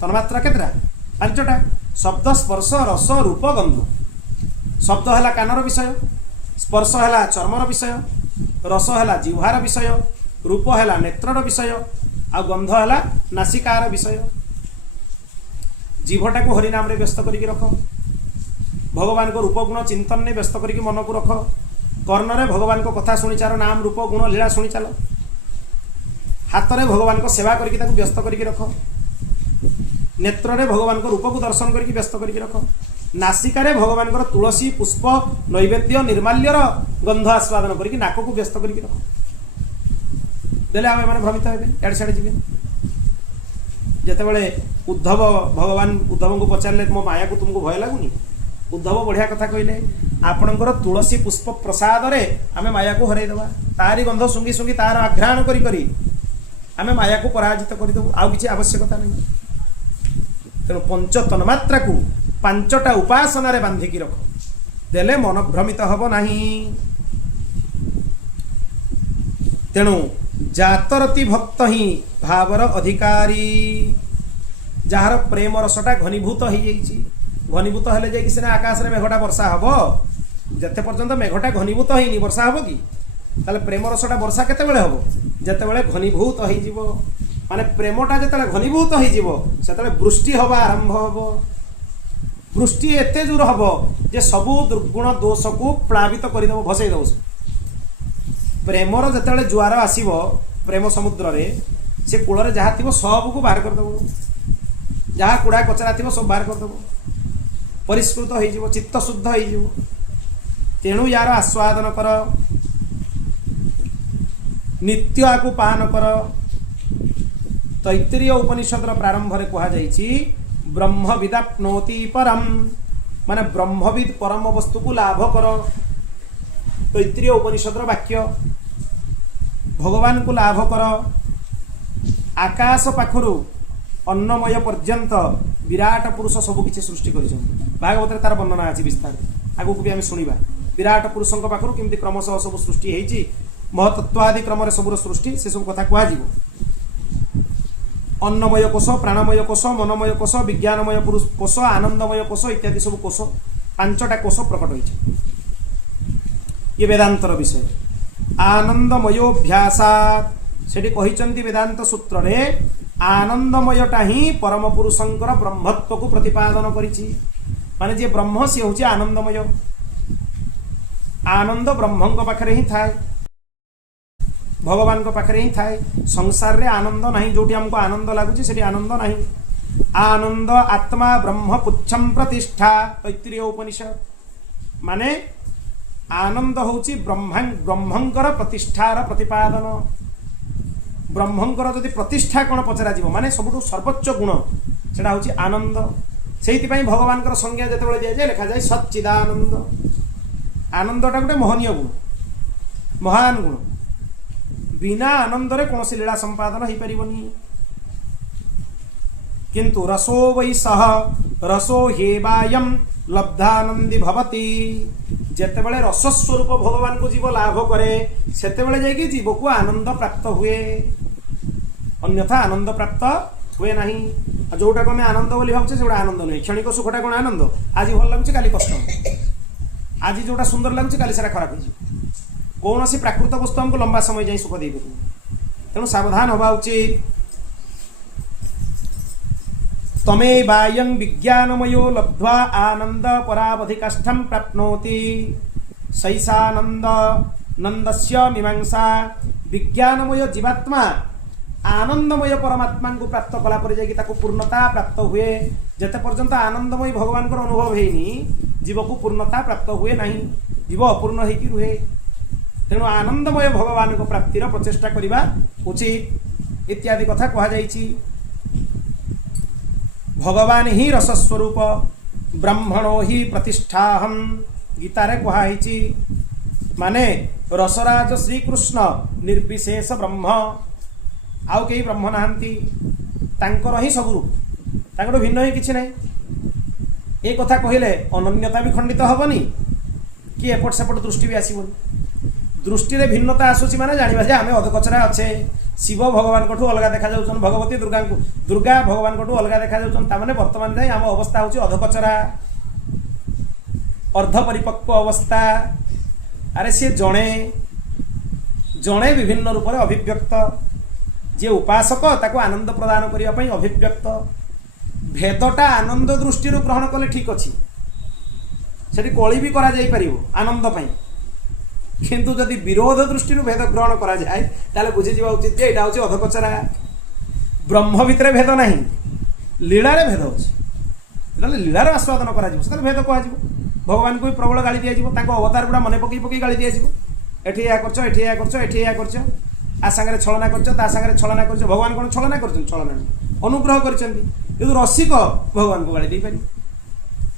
तन्मात्रा केतरा पांचटा शब्द स्पर्श रस रूप गंध शब्द है कानर विषय स्पर्श है चर्मर विषय रस है जिह्वार विषय रूप है नेत्रर विषय आ गंध है नासिकार विषय जीभटा को हरिनाम रे व्यस्त करके रख भगवान को रूप गुण चिंतन ने व्यस्त करके मन को रख कर्ण रे भगवान को कथा शुणी चार नाम रूप गुण लीला शुणी चल हाथ में भगवान को सेवा करके व्यस्त करके रख नेत्र रे भगवान को रूप को दर्शन करके व्यस्त करके रख नासिकार भगवान को तुलसी पुष्प नैवेद्य निर्माल्यर गंध आस्वादन करके नाक को व्यस्त करके रख देले आम मैंने भ्रमित हे एडे सियाड़े जी जितेबाला उद्धव भगवान उद्धव को पचारे मो माया को तुमको भय लगुनि उद्धव बढ़िया कथा कहले आपणकर तुलसी पुष्प प्रसाद रे आमे माया को हरईदेवा तारी गंध सुंगी सुंगी तार आघ्राण करी करी आमे माया को पराजित करदेबू आउ किसी आवश्यकता नहीं तेणु पंच तन्मात्रा को पांचटा उपासना रे बांधिकी रख देले मन भ्रमित हब नहीं तेणु जातरति भक्त ही भावर अधिकारी जार प्रेम रसटा घनीभूत हो घनीभूत हेले जाई सिना आकाश रे मेघटा वर्षा हबो जते पर्यंत मेघटा घनीभूत होइनी वर्षा हबो कि ताले प्रेम रसटा वर्षा केते बेले हबो जते बेले घनीभूत होई जीवो माने प्रेमटा जते घनीभूत होई जीवो सेते वृष्टि हबा आरंभ हबो वृष्टि एते जोर हबो जे सबु दुर्गुण दोष को प्लावित कर देबो भसई देबो प्रेमर जते जुआर आसीबो प्रेम समुद्र रे से कूल रे जहा थिबो सब को बाहर कर देबो जहा कुड़ा कचरा थिबो सब बाहर कर देबो परिष्कृत हो जीवो चित्त शुद्ध हो जीवो तेणु यार आस्वादन कर नित्य आकु पान कर तैत्तिरीय उपनिषद प्रारंभ रे कहा जाइछि ब्रह्म विदाप्नोति परम माने ब्रह्मविद परम वस्तु को लाभ कर तैत्तिरीय उपनिषद वाक्य भगवान को लाभ कर आकाश पाखरु अन्नमय पर्यंत विराट पुरुष सब किसी सृष्टि कर भागवत तार वर्णना अच्छी विस्तार आगू को भी आम शुणा विराट पुरुषों पाखर केमती क्रमशः सब सृष्टि होती महतत्वादि क्रम सबूर सृष्टि से सब कथा कह अन्नमय कोश प्राणमय कोश मनमय कोश विज्ञानमय पुरुष कोश आनंदमय कोश इत्यादि सब कोश पांचटा कोश प्रकट हो ये वेदांतर विषय आनंदमयोभ्यासात सेठी कहिचंती वेदांत सूत्र रे आनंदमयटा ही परम पुरुषंकर ब्रह्मत्व को प्रतिपादन करिछि माने जे ब्रह्म से होछि आनंदमय आनंद ब्रह्मंक पाखरे ही थाए भगवान को पाखरे ही थाए संसार रे आनंद नहीं जोटी हमको आनंद लागुछि सेठी आनंद नहीं आनंद आत्मा ब्रह्म पुच्छम प्रतिष्ठा तैत्तिरीय उपनिषद माने आनंद होछि ब्रह्मंकर प्रतिष्ठार प्रतिपादन ब्रह्मंकर जदि प्रतिष्ठा कौन पचरा जीव माने सबुठु सर्वोच्च गुण सेटा होछि आनंद सेहितिपई भगवान कर संज्ञा जेतेबेले दिया जाय लिखा जाय सच्चिदानंद आनंदटा गोटे महनीय गुण महान गुण बिना आनंद रे कौन लीला संपादन हो पारिबनी किंतु रसो वै सह रसो हेवायम लब्धानंदी भवती जेतेबेले रस स्वरूप भगवान को जीव लाभ करे सेतेबेले जाई कि जीव को आनंद प्राप्त हुए अन्यथा आनंद प्राप्त हुए नहीं जोटा को आम आनंद बोली भावचे से आनंद नहीं क्षणिक सुखटा कौन आनंद आज भल लगुच काली कष्ट आज जोटा सुंदर लगुच काली सारा खराब हो कौन सी प्राकृत वस्तु हमको लंबा समय जाए सुख दे तेणु सावधान हवा उचित तमे बायं विज्ञानमयो लब्ध्वा आनंद परावधिकष्ठं प्राप्नोति सैसानंद नंदस्य मीमांसा विज्ञानमय जीवात्मा आनंदमय परमात्मा को प्राप्त कला पर जाकि ताको पूर्णता प्राप्त हुए जते पर्यंत आनंदमय भगवान को अनुभव हेनी जीव को पूर्णता प्राप्त हुए नहीं जीव अपूर्ण होगी रुहे तेणु आनंदमय भगवान को प्राप्तिर प्रचेष्टा करने उचित इत्यादि कथा कह जाइछि भगवान ही रसस्वरूप ब्रह्मणो ही प्रतिष्ठाहम गीतारे कहुई माने रसराज श्रीकृष्ण निर्विशेष ब्रह्म आउ कई ब्रह्म नहांती तांकर ही सब रूप तांकटो भिन्न ही किछि नहीं। ए कथा कहले अनन्यता भी खंडित हेनी कि एपट सेपट दृष्टि भी आसबनी। दृष्टि रे भिन्नता आसूची माने जानिबा जे आमे अधकचरा अच्छे। शिव भगवान को अलग देखा जाउछन, भगवती दुर्गा को दुर्गा भगवान को अलग देखा जाउछन। तामाने वर्तमान जाय आम अवस्था होची अधकचरा, अर्ध परिपक्व अवस्था। अरे सी जणे जणे विभिन्न रूप में अभिव्यक्त, जे उपासक ताको आनंद प्रदान करिया पई अभिव्यक्त। भेदटा आनंद दृष्टि ग्रहण कले ठीक अच्छी, सेठी कली भी करा जाई परिबो आनंद पई। किंतु जदि विरोध दृष्टि भेद ग्रहण करा जाए ताले बुझी जीवा उचित जे एटा होची अधकचरा। ब्रह्म भितरे भेद नहीं, लीला रे भेद होची। ताले लीलार आस्वादन करा जिवो ताले भेद कहा जिवो। भगवान को भी प्रबल गाली दिया जिवो, ताको अवतार गुडा मने पकई पकई गाली दिया जिवो। एठी या करछ, एठी या करछ, एठी या करछ, आ संगे छलना करछ, ता संगे छलना करछ। भगवान कोन छलना करछन? छलना नहीं, अनुग्रह करछन्ती। किंतु रसिक भगवान को गाली दे पारि,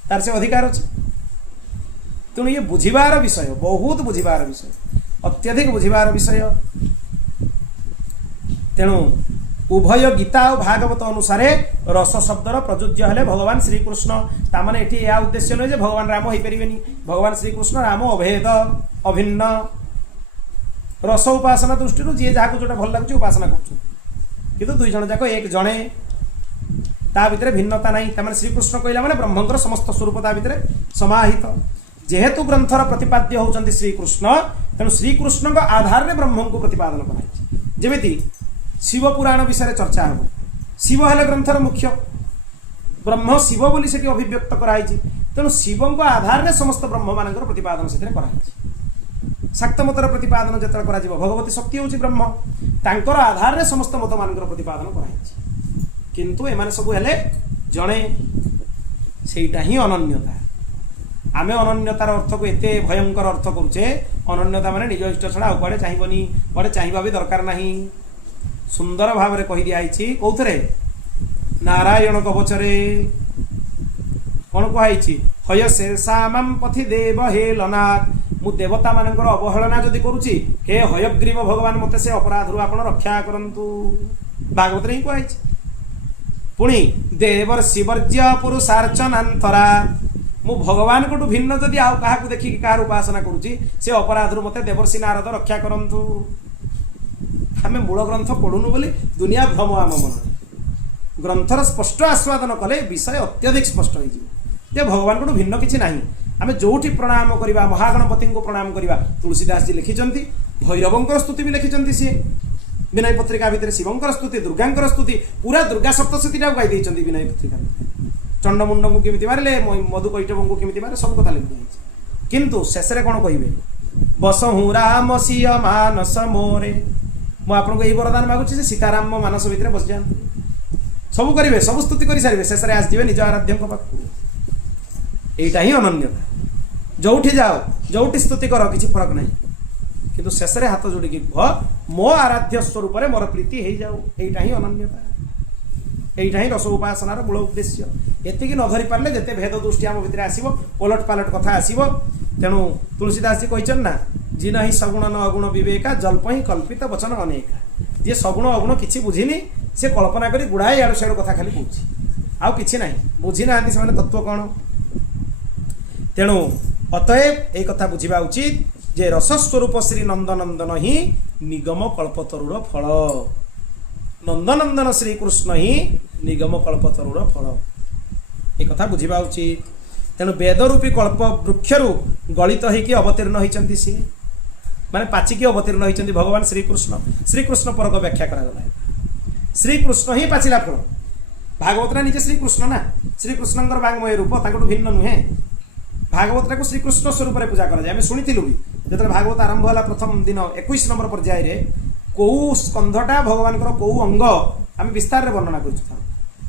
तार से अधिकार अछि। तेणु ये बुझिबार विषय, बहुत बुझिबार विषय, अत्यधिक बुझिबार विषय। तेणु उभय गीता और भागवत अनुसारे रस शब्दर प्रयोज्य हेले भगवान श्रीकृष्ण। तामाने एठी या उद्देश्य नहीं जे भगवान राम हो परिबेनी। भगवान श्रीकृष्ण राम अभेद अभिन्न। रस उपासना दृष्टि जी जहाँ जोटा भल लगुच उपासना कर, दुई जन जाक एक जणे, ता भितर भिन्नता नहीं। तामाने श्रीकृष्ण कहला माने ब्रह्मंकर समस्त स्वरूप ता भितर समाहित। जेहेतु ग्रंथर प्रतिपाद्य होउचंती श्रीकृष्ण, तेणु श्रीकृष्ण आधार में ब्रह्म को प्रतिपादन कराई। जेमिति शिव पुराण विषय चर्चा हो, शिव हेले ग्रंथर मुख्य, ब्रह्म शिव बोली सेठी अभिव्यक्त कराई। तेणु शिव आधार में समस्त ब्रह्म मानकर प्रतिपादन से कराई। शाक्त मतर प्रतिपादन जतरा करा जिवो, भगवती शक्ति होची ब्रह्म, तांकर आधार में समस्त मत मानकर प्रतिपादन कराई। किंतु एमाने सबु हेले जणे, सेटा ही अनन्यता। आमे अनन्यतार अर्थ को एते भयंकर अर्थ करुचे। अनन्यता माने निज इष्ट छड़ा कुआडे चाहिबनी, कुआडे चाहिबा भी दरकार नहीं। सुंदर भाव में कही दिया कौथरे नारायण कवचरे कौन कही हय शेषाम पथि देव हे लनाथ। मु देवता मानकर अवहेलना जदि करुची, हे हयग्रीव भगवान मते से अपराध आपण रक्षा करंतु। भागवत रे कही पुणी देवर शिवर्ज्य पुरुषार्चनांतरा। मु भगवान को भिन्न जदि आउ काहा देखिक कहार उपासना करुची, से अपराध मते देवर्षि नारद रक्षा करंतु। आमे मूल ग्रंथ पढ़ुनु बोली दुनिया भ्रम आम मन। ग्रंथर स्पष्ट आस्वादन कले विषय अत्यधिक स्पष्ट हो जे भगवान को भिन्न किसी ना। आम जोठी प्रणाम करवा, महागणपति को प्रणाम करवा, तुलसीदास जी लिखिंट। भैरवंकर स्तुति भी लिखिंट सी विनय पत्रिका भितर। शिवंकर स्तुति, दुर्गांकर स्तुति, पूरा दुर्गा सप्तशती गाई विनय पत्रिका। चंडमुंड को केमी मारे, मधुकैटव को केमी मारे, सब कथा लिखी। किंतु शेष में कौन कहे बसहु राम सिय मानस मोरे। मु आपको यही वरदान मागुची जे सीताराम मो मानस भितर बस जाए, सब करेंगे, सब स्तुति कर सारे, शेष में आसवे निज आराध्य पाख। यहीटा ही अनन्यता। जोठी जाओ, जोठी स्तुति कर, किसी फरक नहीं। किंतु शेष में हाथ जोड़ी कह मो आराध्य स्वरूप में मोर प्रीति हो जाऊ। यहीटा ही अनन्यता, यहीटा ही रस उपासनार मूल उद्देश्य। एतिकी न धरी पारे जिते भेद दृष्टि आम भितर आसो, ओलट पालट कथा आसो। तेणु तुलसीदास जी कहते ना, जिन ही सगुण न अगुण विवेका, जल्प ही कल्पित वचन अनेका। जी सगुण अगुण किसी बुझीनी, से कल्पना करी गुड़ाए आड़ सेड़ कथा खाली कौच, आउ कि ना बुझी ना से तत्व कौन। तेणु अतएव एक कथा बुझा उचित जे रसस्वरूप श्री नंदनंदन ही निगम कल्पतरुर फल। नंदनंदन श्रीकृष्ण ही निगम कल्पतरुर फल, एक कथा बुझा उचित। तेणु वेदरूपी कल्प वृक्षरु गलित होकर अवतीर्ण होती सी माने पाचिकी अवतीर्ण होती भगवान श्रीकृष्ण। श्रीकृष्ण परक व्याख्या करागला, श्रीकृष्ण ही पाचिला फल। भागवत निजे श्रीकृष्ण ना, श्रीकृष्ण वांगमय रूप ताकू भिन्न नुहे। भागवत को श्रीकृष्ण स्वरूप में पूजा कराए। आम शुणी भी जो भागवत आरंभ है प्रथम दिन 21 नंबर पर्याय कौ स्कंधटा भगवान कौ अंग आम विस्तार में वर्णना कर,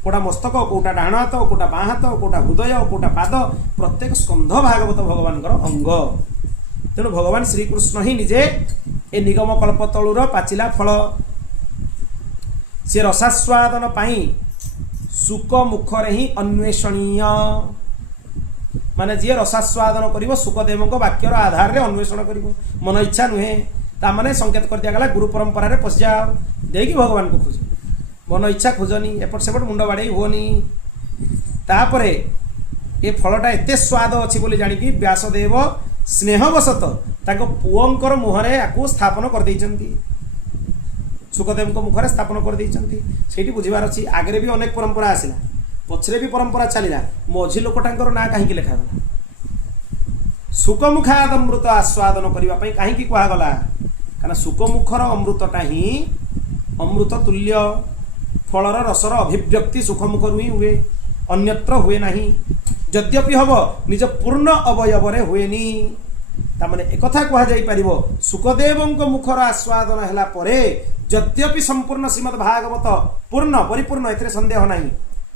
कोटा मस्तक, कोटा डाण हाथ, कोटा बाँ हाथ, कोटा हृदय, कोटा पाद, प्रत्येक स्कंध भागवत भगवान अंग। तेणु भगवान श्रीकृष्ण ही निजे ए निगम कल्पतलुर पाचिला फल। से रसास्वादन पाई सुख मुखरे ही अन्वेषणीय। माने जी रसास्वादन कर सुखदेव वाक्यर आधार में अन्वेषण कर, मन इच्छा नुहे। ताने संकेत कर दिगला गुरु परंपरा पशि जाओ, देखिए भगवान को खोज, मन इच्छा खोजनी, एपट सेपट मुंड बाड़े हुनी। तापरे ये फलटा एते स्वाद अच्छी बोली जानिकी व्यासदेव स्नेहवशत ताको पुओंकर मुहरे याकू स्थापन कर देइचंती सुखदेव को मुखरे स्थापन कर देइचंती सेठी बुझिबार अछि आगरे भी अनेक परंपरा आसिला पछरे भी परंपरा चलिला मझी लोकटांकर ना काहे लिखा गला सुखमुखाद अमृत आस्वादन करबा पई काहे की कहा गला कारण सुखमुखर अमृतटा ही अमृत तुल्य फलर रसर अभिव्यक्ति सुखमुखरु ही हुए अन्यत्र हुए नहीं यद्यपि हब निज पूर्ण अवयवरे हुएनी तामाने एकथा कहा जाई परिबो सुखदेवंक मुखर आस्वादन हैला परे यद्यपि संपूर्ण श्रीमद् भागवत पूर्ण परिपूर्ण एथरे संदेह नहीं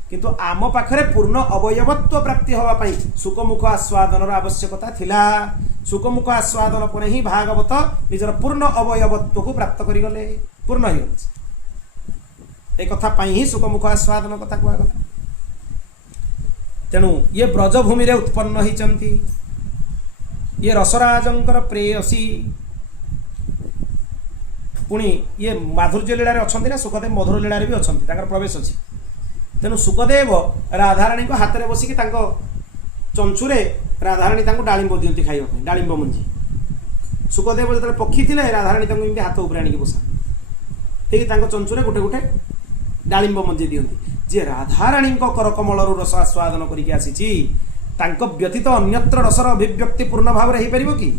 किंतु आम पाखरे पूर्ण अवयवत्व प्राप्ति हवा पई सुखमुख आस्वादनर आवश्यकता थिला सुखमुख आस्वादन परे ही भागवत निजर पूर्ण अवयवत्व को प्राप्त करि गले पूर्ण ही ए कथा पई ही सुखमुख आस्वादन कथा कहा गला तेणु ये ब्रजभूमि रे उत्पन्न होइचंती ये रसराजंकर प्रेयसी पुणी ये माधुर्य लीला रे अछंती ना सुखदेव मधुर लीला रे भी अछंती ताकर प्रवेश अछि तेणु सुखदेव राधाराणी को हाथ में बसिकी चंचुरे राधाराणी डालिंब दियंती खाइबा डालिंब मंजी सुखदेव जो पक्षी थे राधाराणी हाथ उपर आनिक बसा ठीक चंचुरे गोटे गोटे डालिंब मंजी दियंती जे राधाराणी करकमल रस आस्वादन करके आसी व्यतीत अन्यत्र रसर अभिव्यक्ति पूर्ण भाव में हो कि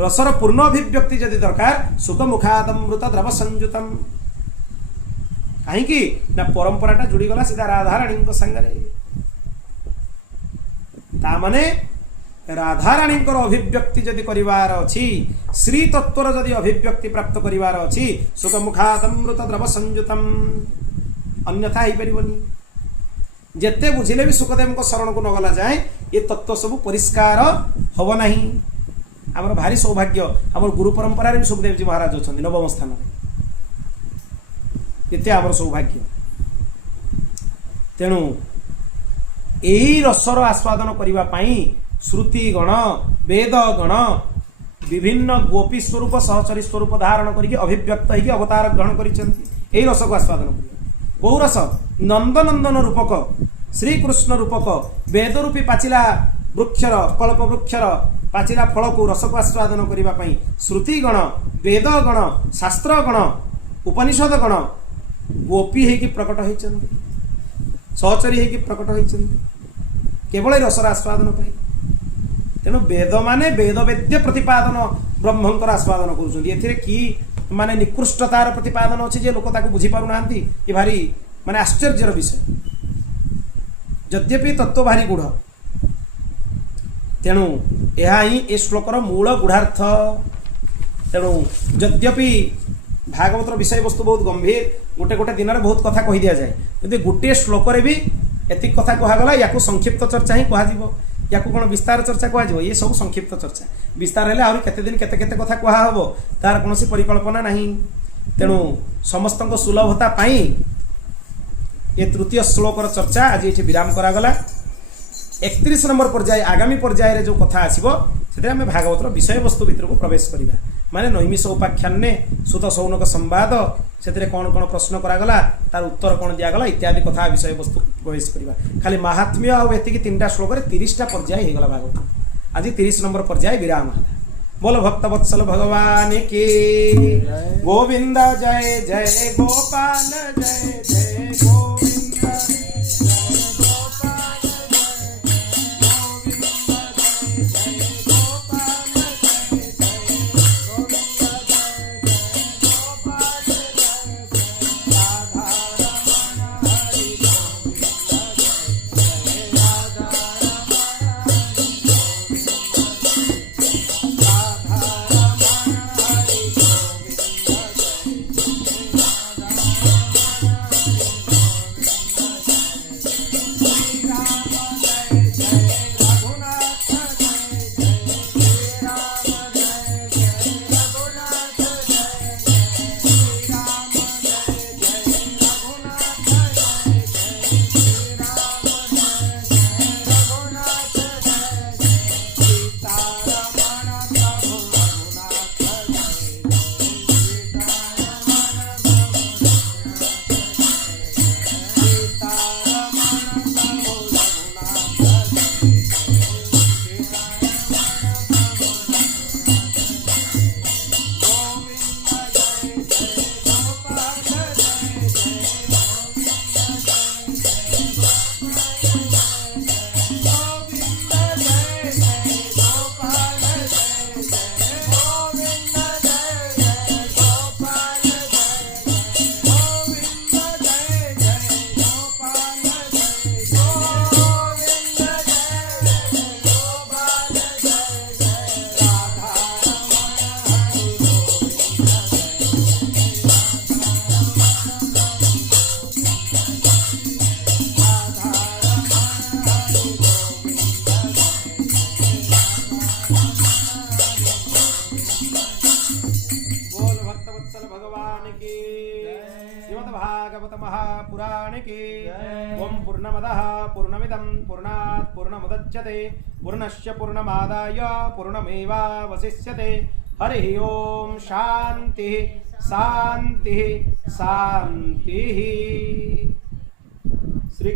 रसर पूर्ण अभिव्यक्ति जदि दरकार सुखमुखादमृत द्रव संयुतम कहीं ना परंपराटा जोड़ीगला सीधा राधाराणी संगरे तामाने राधाराणी अभिव्यक्ति जदि करिवार अछि श्री तत्वर जदि अभिव्यक्ति प्राप्त करिवार अछि सुखमुखादमृत द्रव संयुतम अन्यथा ही परिबनी जेते बुझिले भी सुखदेव को शरण को नगला जाए ये तत्व सब परिष्कार हब नहीं आमर भारी सौभाग्य आमर गुरु परंपरा भी सुखदेव जी महाराज अच्छा नवम स्थान ये आमर सौभाग्य तेणु यही रसर आस्वादन करने श्रुति गण वेद गण विभिन्न गोपी स्वरूप सहचरी स्वरूप धारण करके अभिव्यक्त होगी अवतार ग्रहण कर रस को आस्वादन कर बहु रस नंदनंदन रूपक श्रीकृष्ण रूपक वेद रूपी पाचिला वृक्षर कल्प वृक्षर पाचिला फल को रस को आस्वादन करने श्रुति गण वेद गण शास्त्र गण उपनिषद गण गोपी होगी प्रकट होती सहचरी होगी प्रकट होती केवल रसर आस्वादन पाई तेणु वेद माने वेद वेद्य प्रतिपादन ब्रह्मंकर आस्वादन कर माने निकृष्टतार प्रतिपादन अच्छी जे लोक ताको बुझी पारु नांती ये भारी माने आश्चर्यर विषय यद्यपि तत्व भारी गूढ़ तेणु यह ही ए श्लोकर मूल गूढ़ार्थ तेणु यद्यपि भागवतर विषय वस्तु बहुत गंभीर गोटे गोटे दिन में बहुत कथा कही दि जाए किंतु गोटे श्लोक भी एति कथा कहगला या संक्षिप्त चर्चा ही कह या कौन विस्तार चर्चा कह ये सब संक्षिप्त चर्चा विस्तार है आहरी केते दिन केते केते कथा कहब तार कौन परिकल्पना नहीं तेणु समस्त सुलभता पाई ये तृतीय श्लोकर चर्चा आज ये विराम करागला 31 नंबर पर्याय आगामी पर्याय जो कथा आसो से आम भागवतर विषय वस्तु भितर को प्रवेश करवा माने नैमिष उपाख्याने सुत सौनक संवाद से कौन कौन प्रश्न करागला तार उत्तर कौन दिगला इत्यादि कथा विषय वस्तु प्रवेश करवा खाली महात्म्य आती 3टा श्लोक 30टा पर्याय होगला भागवत आज 30 नंबर पर्याय विराम है बोल भक्त वत्सल भगवान के गोविंद जय जय गोपाल जय जय गोविंद की श्रीमद्भागवत महापुराण की ओम पूर्णमदः पूर्णमिदं पूर्णात् पूर्णमुदच्यते पूर्णस्य पूर्णमादाय पूर्णमेवावशिष्यते हरि ओम शांति शांति शांति। श्री